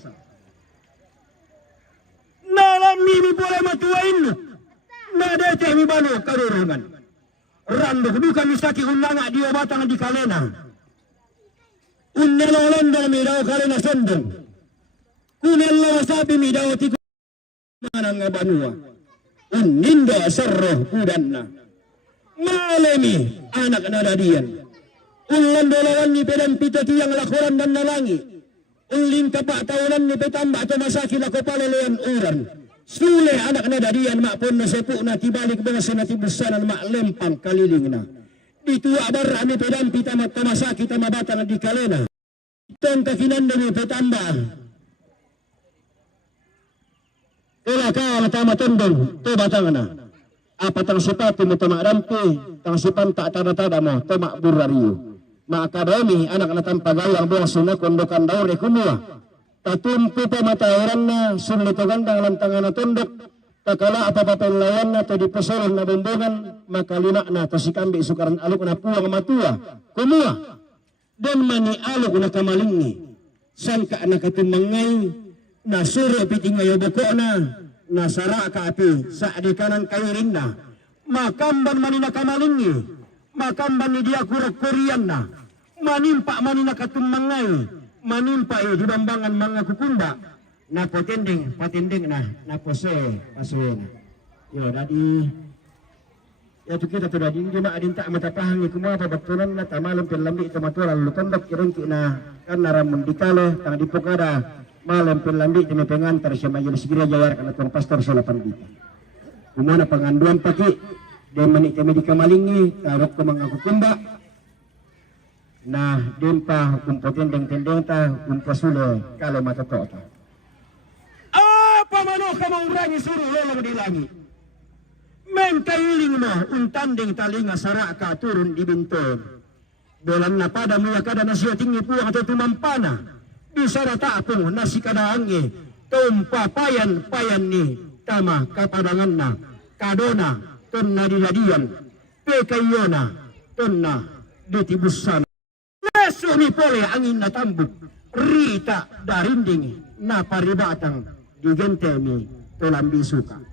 nalam mimi boleh matuain nada temi bano karurungan randuk duka misaki unanga dia batang di kalena unnelolanda midao kalena sondong kunella wasabi midao tiku mananga banua unnindo sarro kudanna malemi anak nadadian ullandolawan ni pedan pita tiang lakoran dan nalangi ulin kapak tahunan ni petambak atau masaki lakopalelean uran sule anak nadadian mak pun nasepuk na tibalik bangsa na tibusanan mak lempang kaliling na. Ditua barra ni pedampi tamat tamasaki tamabatang di kalena. Itong kakinanda ni petambah. Kala kala tamatondong to batang na. Apa tang sepatu mo tamak dampi, tang sipan tak tada-tada mo tamak burariyo. Makadami anak na tampagayang bangsa na kondokan daure kumua. Tatumpu pamatawaran na sunlito gandang lantangan na tundok takala apa-apa lawan na to dipesolon na bumbungan makalina na to si kambi sukaran aluk na puang matua kumua dan mani aluk na kamalingi sangka na katumangay na suro pitingayo boko na sara ka api sa adikanan kairin na makamban mani na kamalingi makamban ni dia kurok-kurian na manimpa mani na katumangay manimpa di bambangan mga kukumba na patinding na pose pasuin yo dadi ya tu kita tu dah di mak adin tak mata pahangi kumua apa betulan na tamalum pelambi itu matura lalu tondok irengki na kan naramun dikale tang dipokada malam pelambi demi pengantar sama majelis gereja jayar kana tuang pastor solapan kita kumua na panganduan paki dan menik kami di kamalingi tarok ke mengaku kumba nah dempa kumpo tendeng ta kumpo sule kalau mata tota apa mano kamu urangi suruh lolong di langit mengkailing mo untanding talinga saraka turun di binton bolan na pada muya kada nasyo tinggi puang atau tumampana bisa rata apung nasi kada angge tumpa payan ni tama kapadangan na kadona tonna diladian pekayona tonna ditibusan neso ni pole angin na tambuk rita darinding na paribatang digentemi tulambi suka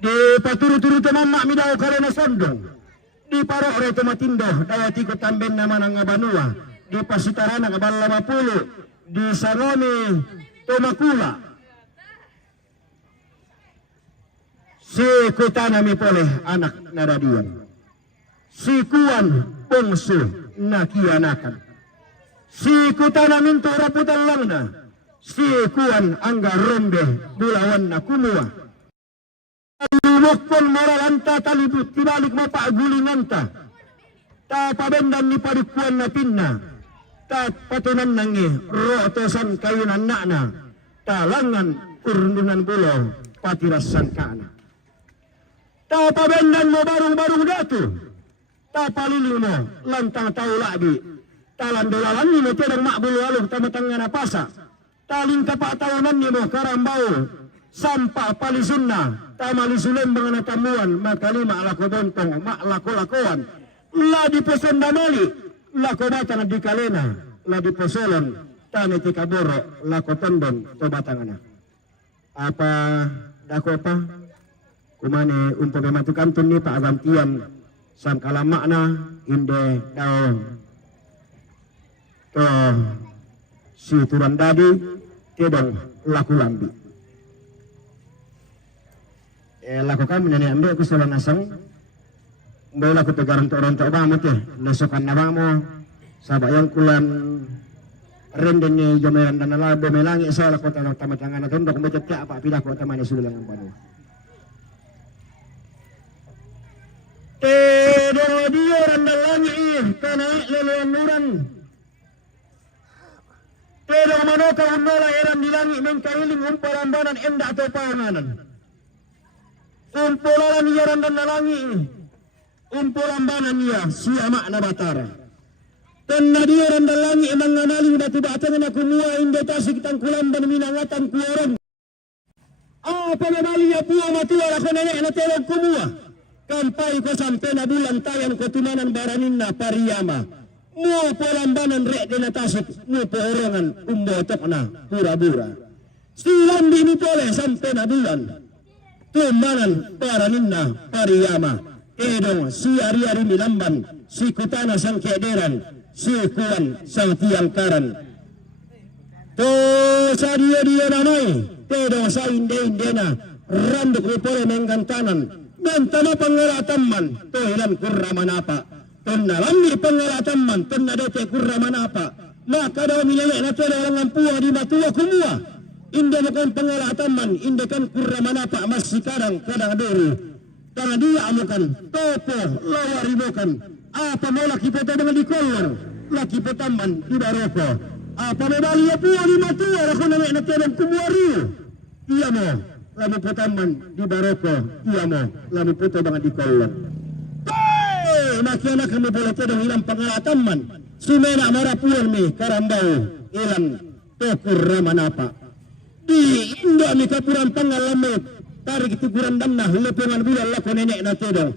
di paturu-turu teman mak mi daw karena sondong di parok reto matindo dawati ko tamben naman ang abanua di pasitaran ang abal 50 di Saroni Tomakula si kutana mi pole anak naradian si kuan bongso na kianakan si kutana minto raputan lang na si kuan angga rombe bulawan na kumua lumokpon maralanta talibut tibalik mapagulinganta ta pabendan ni padikuan na pinna ta patunan nangi rotosan kayunan nakna talangan urundunan bulo patirasan kana ta pabendan mo barung-barung datu ta paliling mo lantang tau labi talandolalan ni mo tidang makbulu alung tamatangana pasa taling kapatawanan ni mo karambao sampa palisunna tamali sulen mga natamuan makalima alako bontong maklako lakoan la di posan damali lako batang di kalena la di posolon tani tikaboro lako tondon to batangana apa dako pa kumane untuk mematukan tun ni paagantian sangkala makna inde daw to si turandadi tidong laku lambi lakukan menyanyi ambil aku salah nasang mbak laku tegaran orang tak banget ya nasokan nabamu sabak yang kulan renden ni jomelan dan ala bomelangi saya laku tanah tamat-tangan atau untuk memecet apa pilah kota mana sudah yang baru dia orang dalangi karena leluan nuran pero manoka unola eran dilangi mengkailing umparambanan enda atau panganan umpulalan yaran dan nalangi umpulambanan ya siama na batara tanna dia ran dalangi manganali batu-batu na kumua inde tasik tang kulamban minangatan kuoron apa memali ya puo matua la nenek na telog kumua kampai ko sampai na bulan tayan ko tumanan baranin na pariyama mo pulambanan re de na tasik mo poorongan umbotok na pura-pura silam di pole sampai na bulan tumanan paraninna pariyama edong si ari-ari milamban si kutana sang kederan si kuan sang tiangkaran to sa dia nanay edong sa inde-indena randuk ripore menggantanan gantana pangalataman to ilan kurramanapa tonna lambi pangalataman tonna dete kurramanapa maka daw milele na tere orang ampuwa di matua kumua inde kan pengalataman inde kan kurramanapa mas sekarang kadang diri karena dia amukan topo lawari mokan apa mau laki peta dengan dikolong laki petaman di baroko apa medali ya puwa di matua aku nenek na teleng kumuari iya mo lamu petaman di baroko iya mo lamu peta dengan dikolong makiana kami boleh tedong ilang pengalataman sumena marapuan mi karambau ilang to kurramanapa di Indo mi kapuran pangalamet tarik tukuran danah lepengan bulan lako nenek na tedong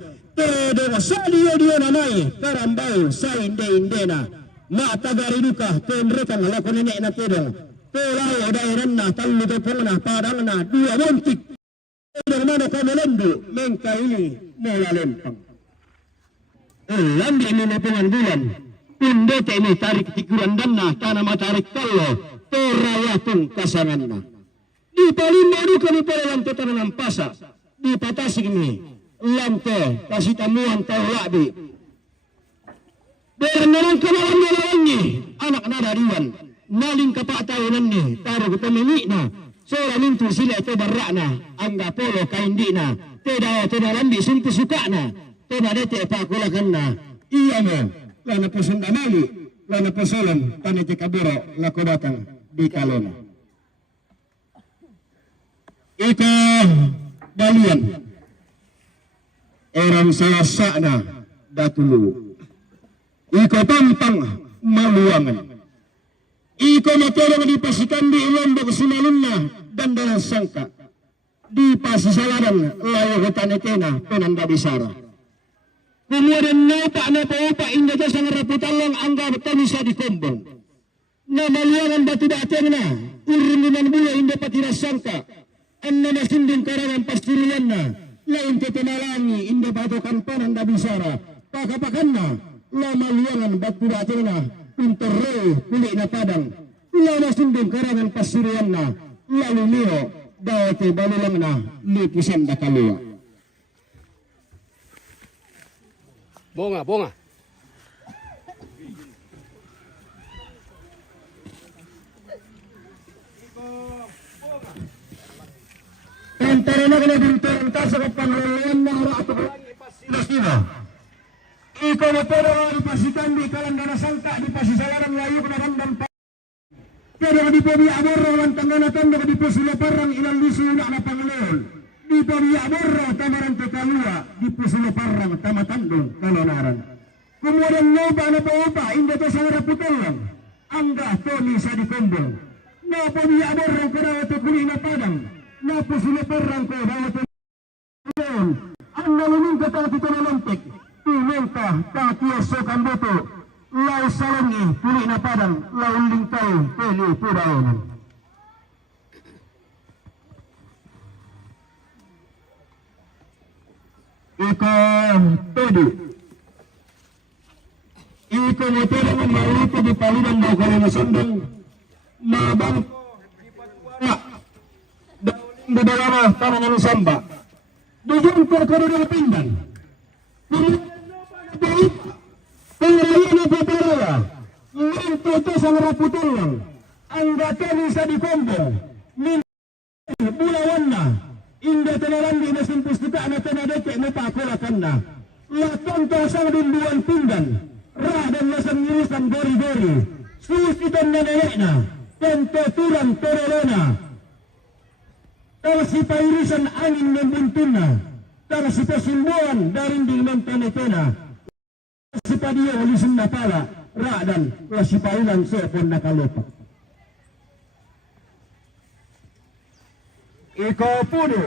sa dia namai karambau sa inde na ma tagari duka tenrekan lako nenek na tedong pelao daeran na talu to pengna padang na dua montik tedong mana kamelendu mengkaili mola lempang lambi ini lepengan bulan pindete ini tarik tukuran danah kana matarik kallo torayatung kasanganna di palimba duka ni pala lang totanan pasa di patasig ni lamte kasih tamuan tahu labi. Berenang kemalam lawannya anak nada riwan naling kapak tahunan ni taruh ke pemilik na seorang mintu sila itu berakna angga polo kaindina tidak lambi sumpu suka na tidak detik pakulakan na iya mo lana posunda mali lana posolan taniti kaburo lako datang di kalona ika dalian orang selasa na datulu iko pampang maluangan iko matolong di pasukan di lombok sinalunna dan dalam sangka di pasisalaran layo hutanetena penanda bisara kemudian napa indah jasang raputalong angga betul bisa dikombong na maluangan batu datengna urundunan bula indah patira sangka anna nasinding karangan pastirianna lain tetenalangi indah batukan penanda bisara pakapakanna lama liangan batu datengna pinterre kulit na padang lama sundung karangan pasirianna lalu lio dawate balulangna lipusan da kalua Bonga. antara na kena bintar sa panglalayan na rato pasilas iko motoro di pasikan di kalandana sangka di pasisalaran layu kena randam pero di pobi aborro lantangana tanda di pusula parang ilang lusu na pangleon di pobi aborro tamaran tekalua di pusula parang tamatandong kalonaran kemudian loba na paupa inda to sang raputelang angga toni sa di kombong na pobi aborro karawate kuli na padang na pusula parang ko rawate leon angga luming kata kita nalantik Tumenta kakioso kamboto lau salangi puli na padang lau lingkay peli puraonan iko todi iko motor ng maruto di palidan daw kayo nasandang mabang di bawah tanah ng samba doon perkara ng pindan pengrayan apa paraya minto to sang raputelang anggata bisa dikombong min bulawanna inda tenalan di mesin pustika na tenadeke mo pakulakanna laton to sang rinduan pindan ra dan lasang ngirisang gori-gori susitan na nayakna tento turang torolona kalau si pairisan angin membuntuna kalau si pasimbuan dari dilman tenetena si padia ulisin na pala ra dan si pailan sepon nakalopak ikaw puno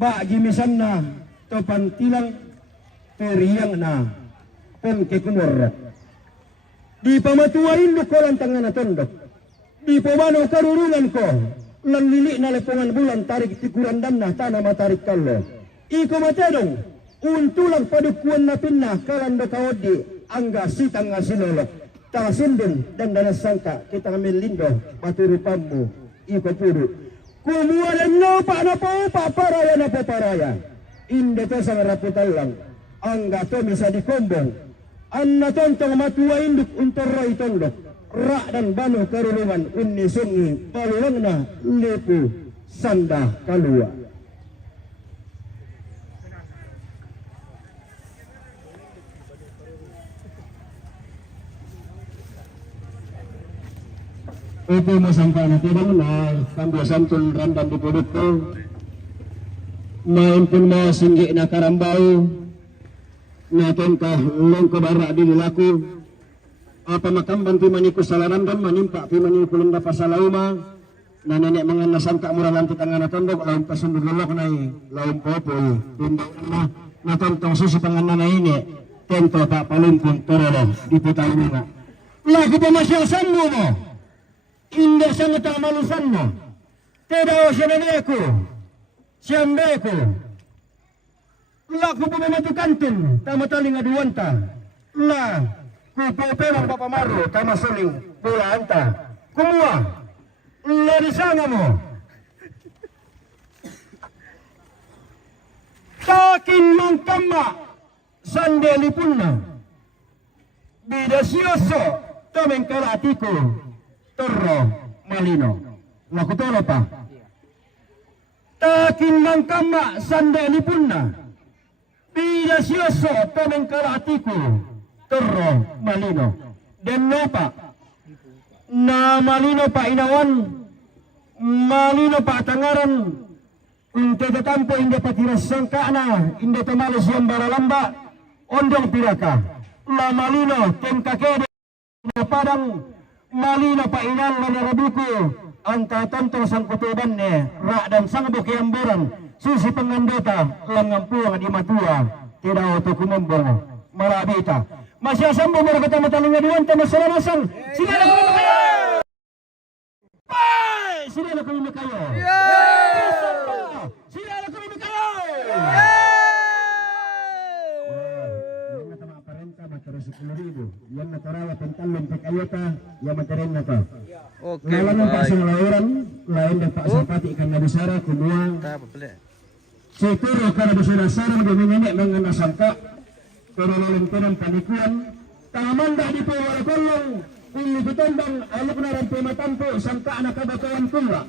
ba gimisan na topan tilang periyang na pen kekumor di pamatuain ko lang tangan na tondok di pamano karurungan ko lang lili na lepongan bulan tarik tikuran damna tanah matarik kallo iko matedong untulang padukuan na pinna kalando kaodi angga sitang asilolok tasundun dan dana sangka kita ngambil lindo maturu pammu iko puru kumualan no pa na paraya inde to sang raputalang angga to bisa dikombong anna tontong matua induk untuk roy tondok ra dan banu karulungan unni sungi palulangna lepu sanda kalua Ito masampa na tibang na kambyo santun randam di produkto maimpun mo singgi na karambao natin ka longko bara di laku apa makamban ti maniku salarandam manimpa ti manikulong da pasalauma na nenek mga nasangka mura lanti tangan na tondok laun pasundulok na laun popoy tindok na tontong susi panganan na ini tento pa palumpong torolo di putang nila laku pamasyal mo indah sangat amalusan mo tidak siananeku siambeku laku pematu kantun tamataling aduanta la kupopemang papamaru tamasuling pula anta kumua la di sana mo takin mangkama sande lipunna bidasioso tomen kalatiku torro malino lakutolo pa takin mangkama sande lipunna bidasioso tomen kalatiku torro malino dan nopa na malino pa inawan malino pa tangaran untuk tampo inde patiras sangkana inde tamalis yang baralamba ondong piraka la malino tengkakede na padang malino pa inang manarabuku anta tonto sang kutuban ra dan sang bukiamburan susi pengandota langampuang di matua tidak auto kumombong marabita masih sambung mereka matalinga diwanta masalah masang sila na kami kayo sila na kami kayo sila na kami kayo yang natama aparenta matara 10,000 yang natara pentalon pekayota yang materin na to Oke, lawan ng baik. pasang lawaran lain ng pasapati ikan nabisara kumua Apa pula? siguro ka nabisara guminenek mga nasangka pero lalintunan panikuan tamanda di po wala kolong kung nagtutambang alok na rin pumatampo sangka na kabakawan kumla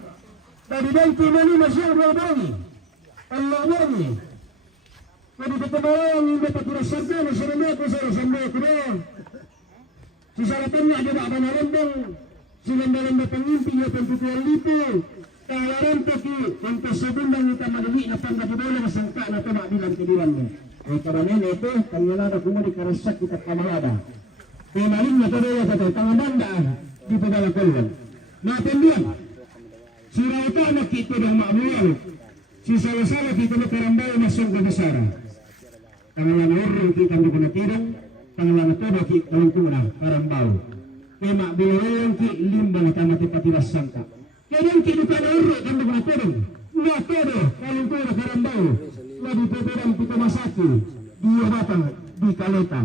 tadi bangki mani masyang rawbangi panlawangi kung nagtutumalang hindi paturas sangka na sinamaya ko sa rasambay ko na sisalatin niya di ba banalambang silang-lamba pangimpi niya pagkukuhan lipo kalaran po ki kung pasabundang ita malili na pangkatibola na sangka na tama bilang kediran mo ay karanin ito tangyalada kumuli karasak kita kamalada kaya maling na tadaya ka ito tangamanda di pagalakulwan natindihan si Rauta nakito ng maamuyan si Salasala kita na karambay masong kabasara tangalan urong kita mo kunatirong tangalan na todo ki kalungkuna karambaw kaya mabilayang ki limba na tamati patiras sangka kaya yung kinuka na uro kan mo kunatirong na todo kalungkuna karambaw lagi peperan kita masaki dia batang di kaleta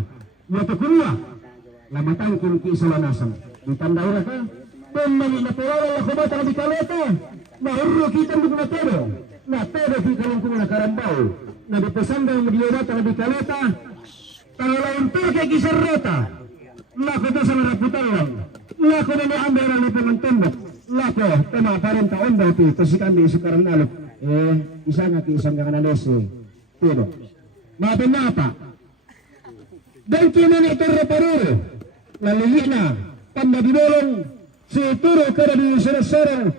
wato kuruwa lamatang kung kiisalanasan ditanda ura ka pemali na perawan la batang di kaleta na urro kita mo kunatero na todo kita lang kung nakarambao na dipesandang mo dia batang di kaleta talaun turke kisarrota lako to sa maraputan lang lako na niambera ni pemantembok lako tama parenta onda ito tasikan di sukaran alok isa nga ki isang kananese pero mabin na pa bangki na ni Torre Paruro lalili na pandabidolong si Turo kada di sarasara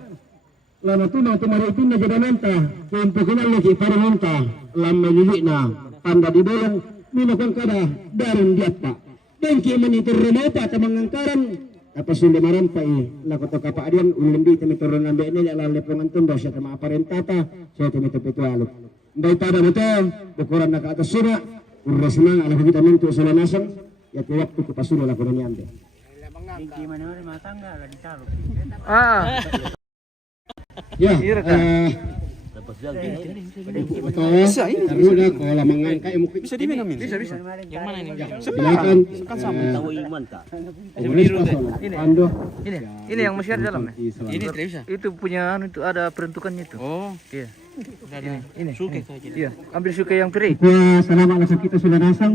lama tunang tumaritin na gadamenta kung pukunan lagi paramenta lam malili na pandabidolong minakang kada darin diat pa bangki man ni Torre Mata tamangangkaran tapos yung limaran pa lakoto kapaadian ulimbi tamiturun ng BNL alalip ng antundo siya tama aparentata siya tamitupitualok Day pada mo ito, bukuran na kaatas suna, urres na, alam kita minto sa lanasan, ya tiwak ko pasunod ako na niyan. Ah, Ya, Iya, Kak. ito, karuda ko lamangan kayo mo. Bisa diminum ini. bisa. Yang mana ini? Silakan. Kan sama tahu iman tak. Ando. Ini yang masih ada dalam ya? Ini tidak bisa. Itu punya anu itu ada peruntukannya itu. Oh, Iya. ini suke saja. Iya, ambil suka yang kering. Kuya, salamat na sa kita sa lanasan.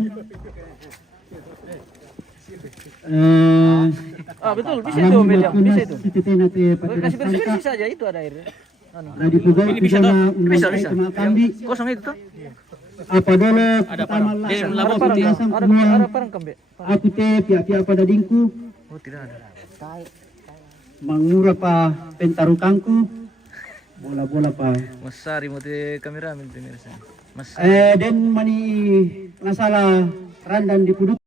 Ah betul, bisa itu medium, bisa itu. Natin Kasih bersih saja itu ada air. Anu. Lagi pugay, bisa na Bisa. mga kambi. Yang kosong itu tuh. Apa dolo, Ada parang. tama Dia lang. melabur Ada putih. parang, ada parang kambe. Ako te, pia-pia pa dadingku. Oh tidak ada. Mangura pa pentarukangku. Bola-bola pa. Masari mo te kamera minta mirsa. Mas. Den mani nasala randan di puduk.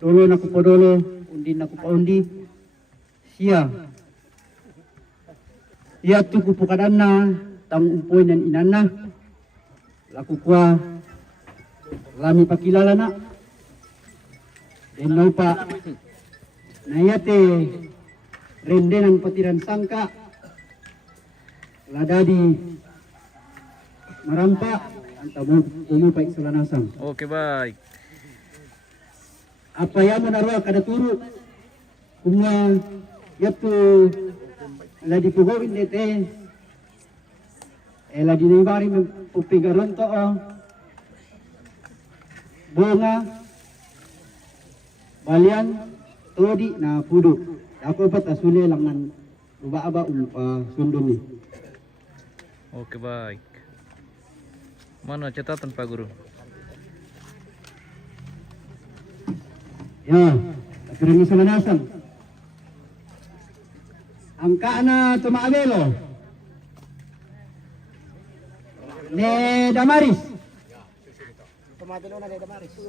Dolo na ko po dolo, undi na ko pa undi. Siya. Iya tuku po kadan na, tang umpoy nan inana. Laku kwa, lami pakilala na. Den pa, nayate, rendenan patiran sangka. Ladadi, marampa, antamu umupay sa lanasang. Oke baik. Apa yang menaruh kada turu kumwa yaitu ladi pugawin dete ladi nibari pupigaron to bunga, balian, todi na pudo. Ako pa tasuli lang nan uba-aba sundon ni. Oke, baik. Mana catatan Pak Guru? Ya, akhirnya sa manasan. Angka na tumaabelo. Ne Damaris.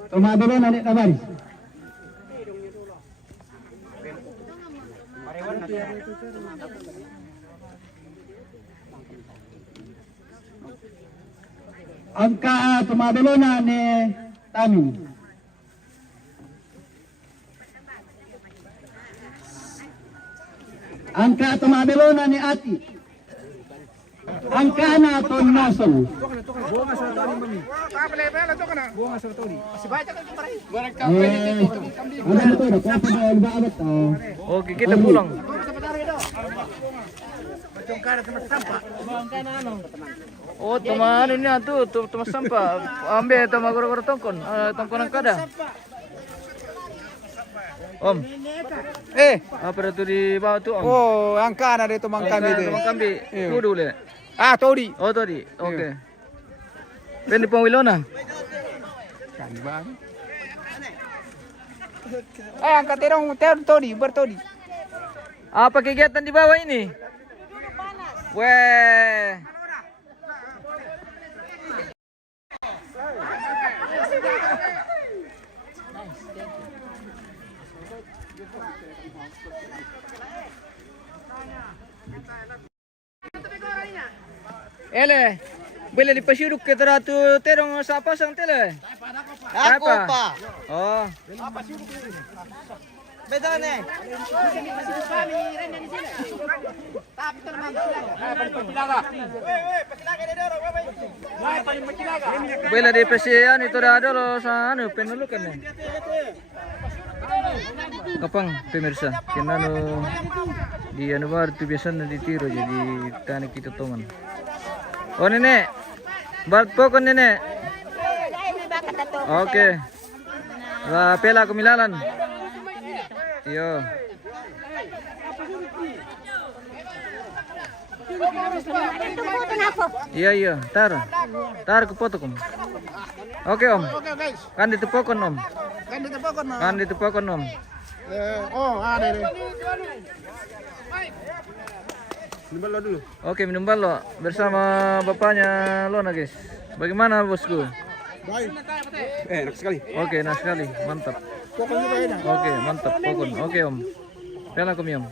Tumabelo na ni Damaris. Angka tumabelo na ni Tami. Angka tumabelo na ni Ati. Angka na Tonoson. Oke, kita pulang. Oh, teman ini tuh teman sampah. Ambil teman goro-goro tongkon, tongkonan kada. Om. Apa itu di bawah tuh, Om? Oh, angka ada itu mangkami itu. Teman kambi. Kudu le. Ah, todi. Oh, tadi. Oke. Pendi Pangwilona. Ah, angka terong todi, bertodi. Apa kegiatan di bawah ini? Weh. Ele, boleh dipasyuduk ke teratu terong sa pasang tele. Ako pa. Oh. Beda ne. Boleh dipasian itu dah dulu sa anu penulukan. Kapang pemirsa, kinano di anu baru tu biasa ditiro jadi tanik kita tongan. Oh nenek, buat pokok nenek. Oke. Lah pela kemilalan. Yo. Iya, tar ke foto kom. Oke Om. Kan ditepokon Om. Kan ditepokon Om. Oh, ada deh. Minum balo dulu. Oke, minum balo bersama bapaknya Lona guys. Bagaimana bosku? Baik. Enak sekali. Oke, enak sekali, mantap. Pokoknya juga enak. Oke, mantap pokon. Oke Om. Pela kom Om.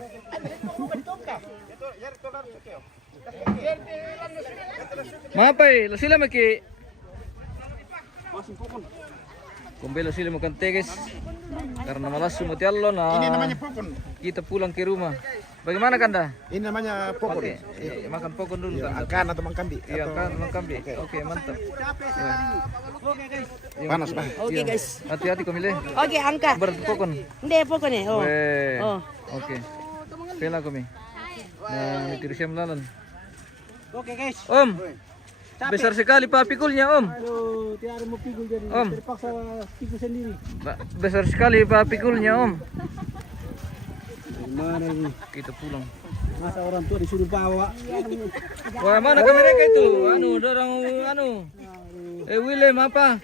Mapai, lo sila maki. Kumbelo sila makan teges karena malas sumuti allo na. Ini namanya pokon. Kita pulang ke rumah. Bagaimana Kanda? Ini namanya pokon. Oke, makan pokon dulu Ya, Kanda. angkan atau mangkambi. Iya atau- kan, mangkambi. Oke, mantap. Panas, Bang. Oke guys. Hati-hati komile. Oke, angka. Berpokon. Hindi, pokoknya. Oh. Weh. Oh. Oke. Pela komi. Nah, itu siya melalan. Oke guys. Om. Besar sekali Pak pikulnya Om. Aduh, tiada mau pikul jadi Om. terpaksa pikul sendiri. Besar sekali Pak pikulnya Om. Mana ini? Kita pulang. Masa orang tua disuruh bawa. Wah, mana kamera itu? Anu, dorang anu. Willem apa?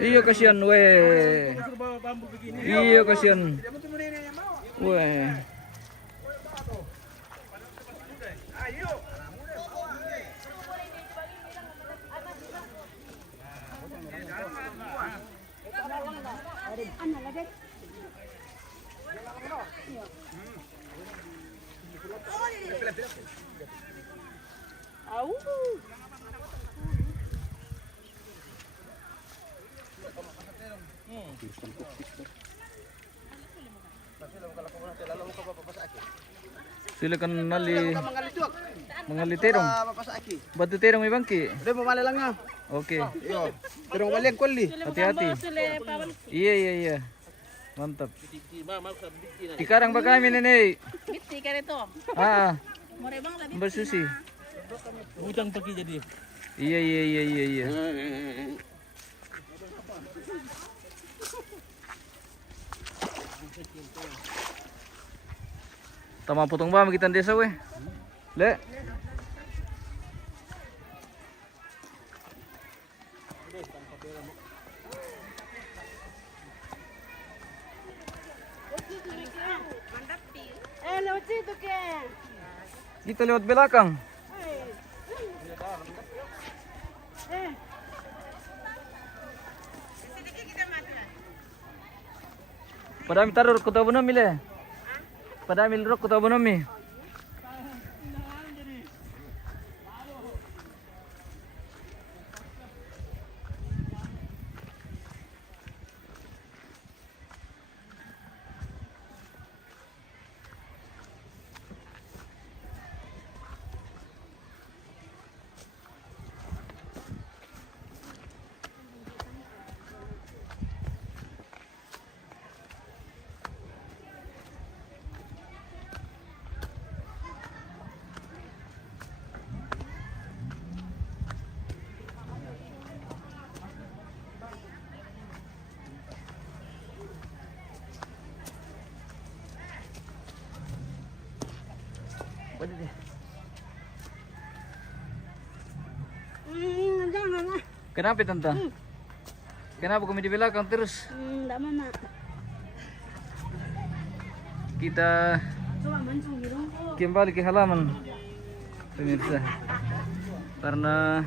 Iya kasihan weh. Iya kasihan. Weh. Silakan mengali terong. Batu terong may bangki. Dia mau balik lang Oke. Yo. Terong balik kuli. Hati-hati. Iya. Mantap. Dikarang ba kami nenek? Biti ka rito. Ah, More bang tadi. bersusi. Utang pergi jadi. Iya. Tama potong ba kita desa weh. Le. lewat situ ke. Kita lewat belakang. Padahal taruh kota Bonomi le. Padahal taruh kota Bonomi. Jangan lah. Kenapa tante? Kenapa kami di belakang terus? Enggak mama. Kita kembali ke halaman pemirsa, karena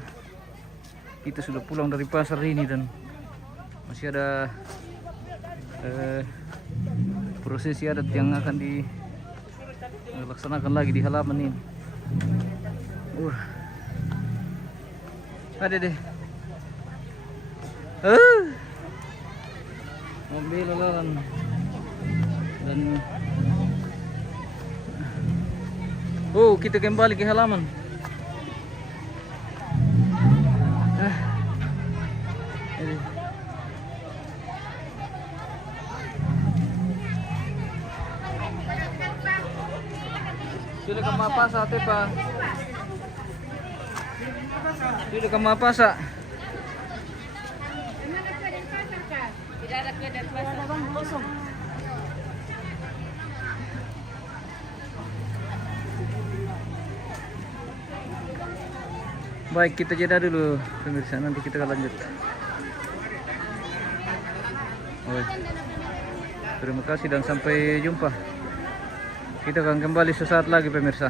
kita sudah pulang dari pasar ini dan masih ada prosesi adat yang akan dilaksanakan lagi di halaman ini. Ada deh. Mobil lalan dan kita kembali ke halaman. Sudah ke Mapasa tepa. Sudah ke Mapasa. Tidak ada keadaan pasar kosong. Baik, kita jeda dulu pemirsa, nanti kita akan lanjut. Terima kasih dan sampai jumpa. Kita akan kembali sesaat lagi pemirsa.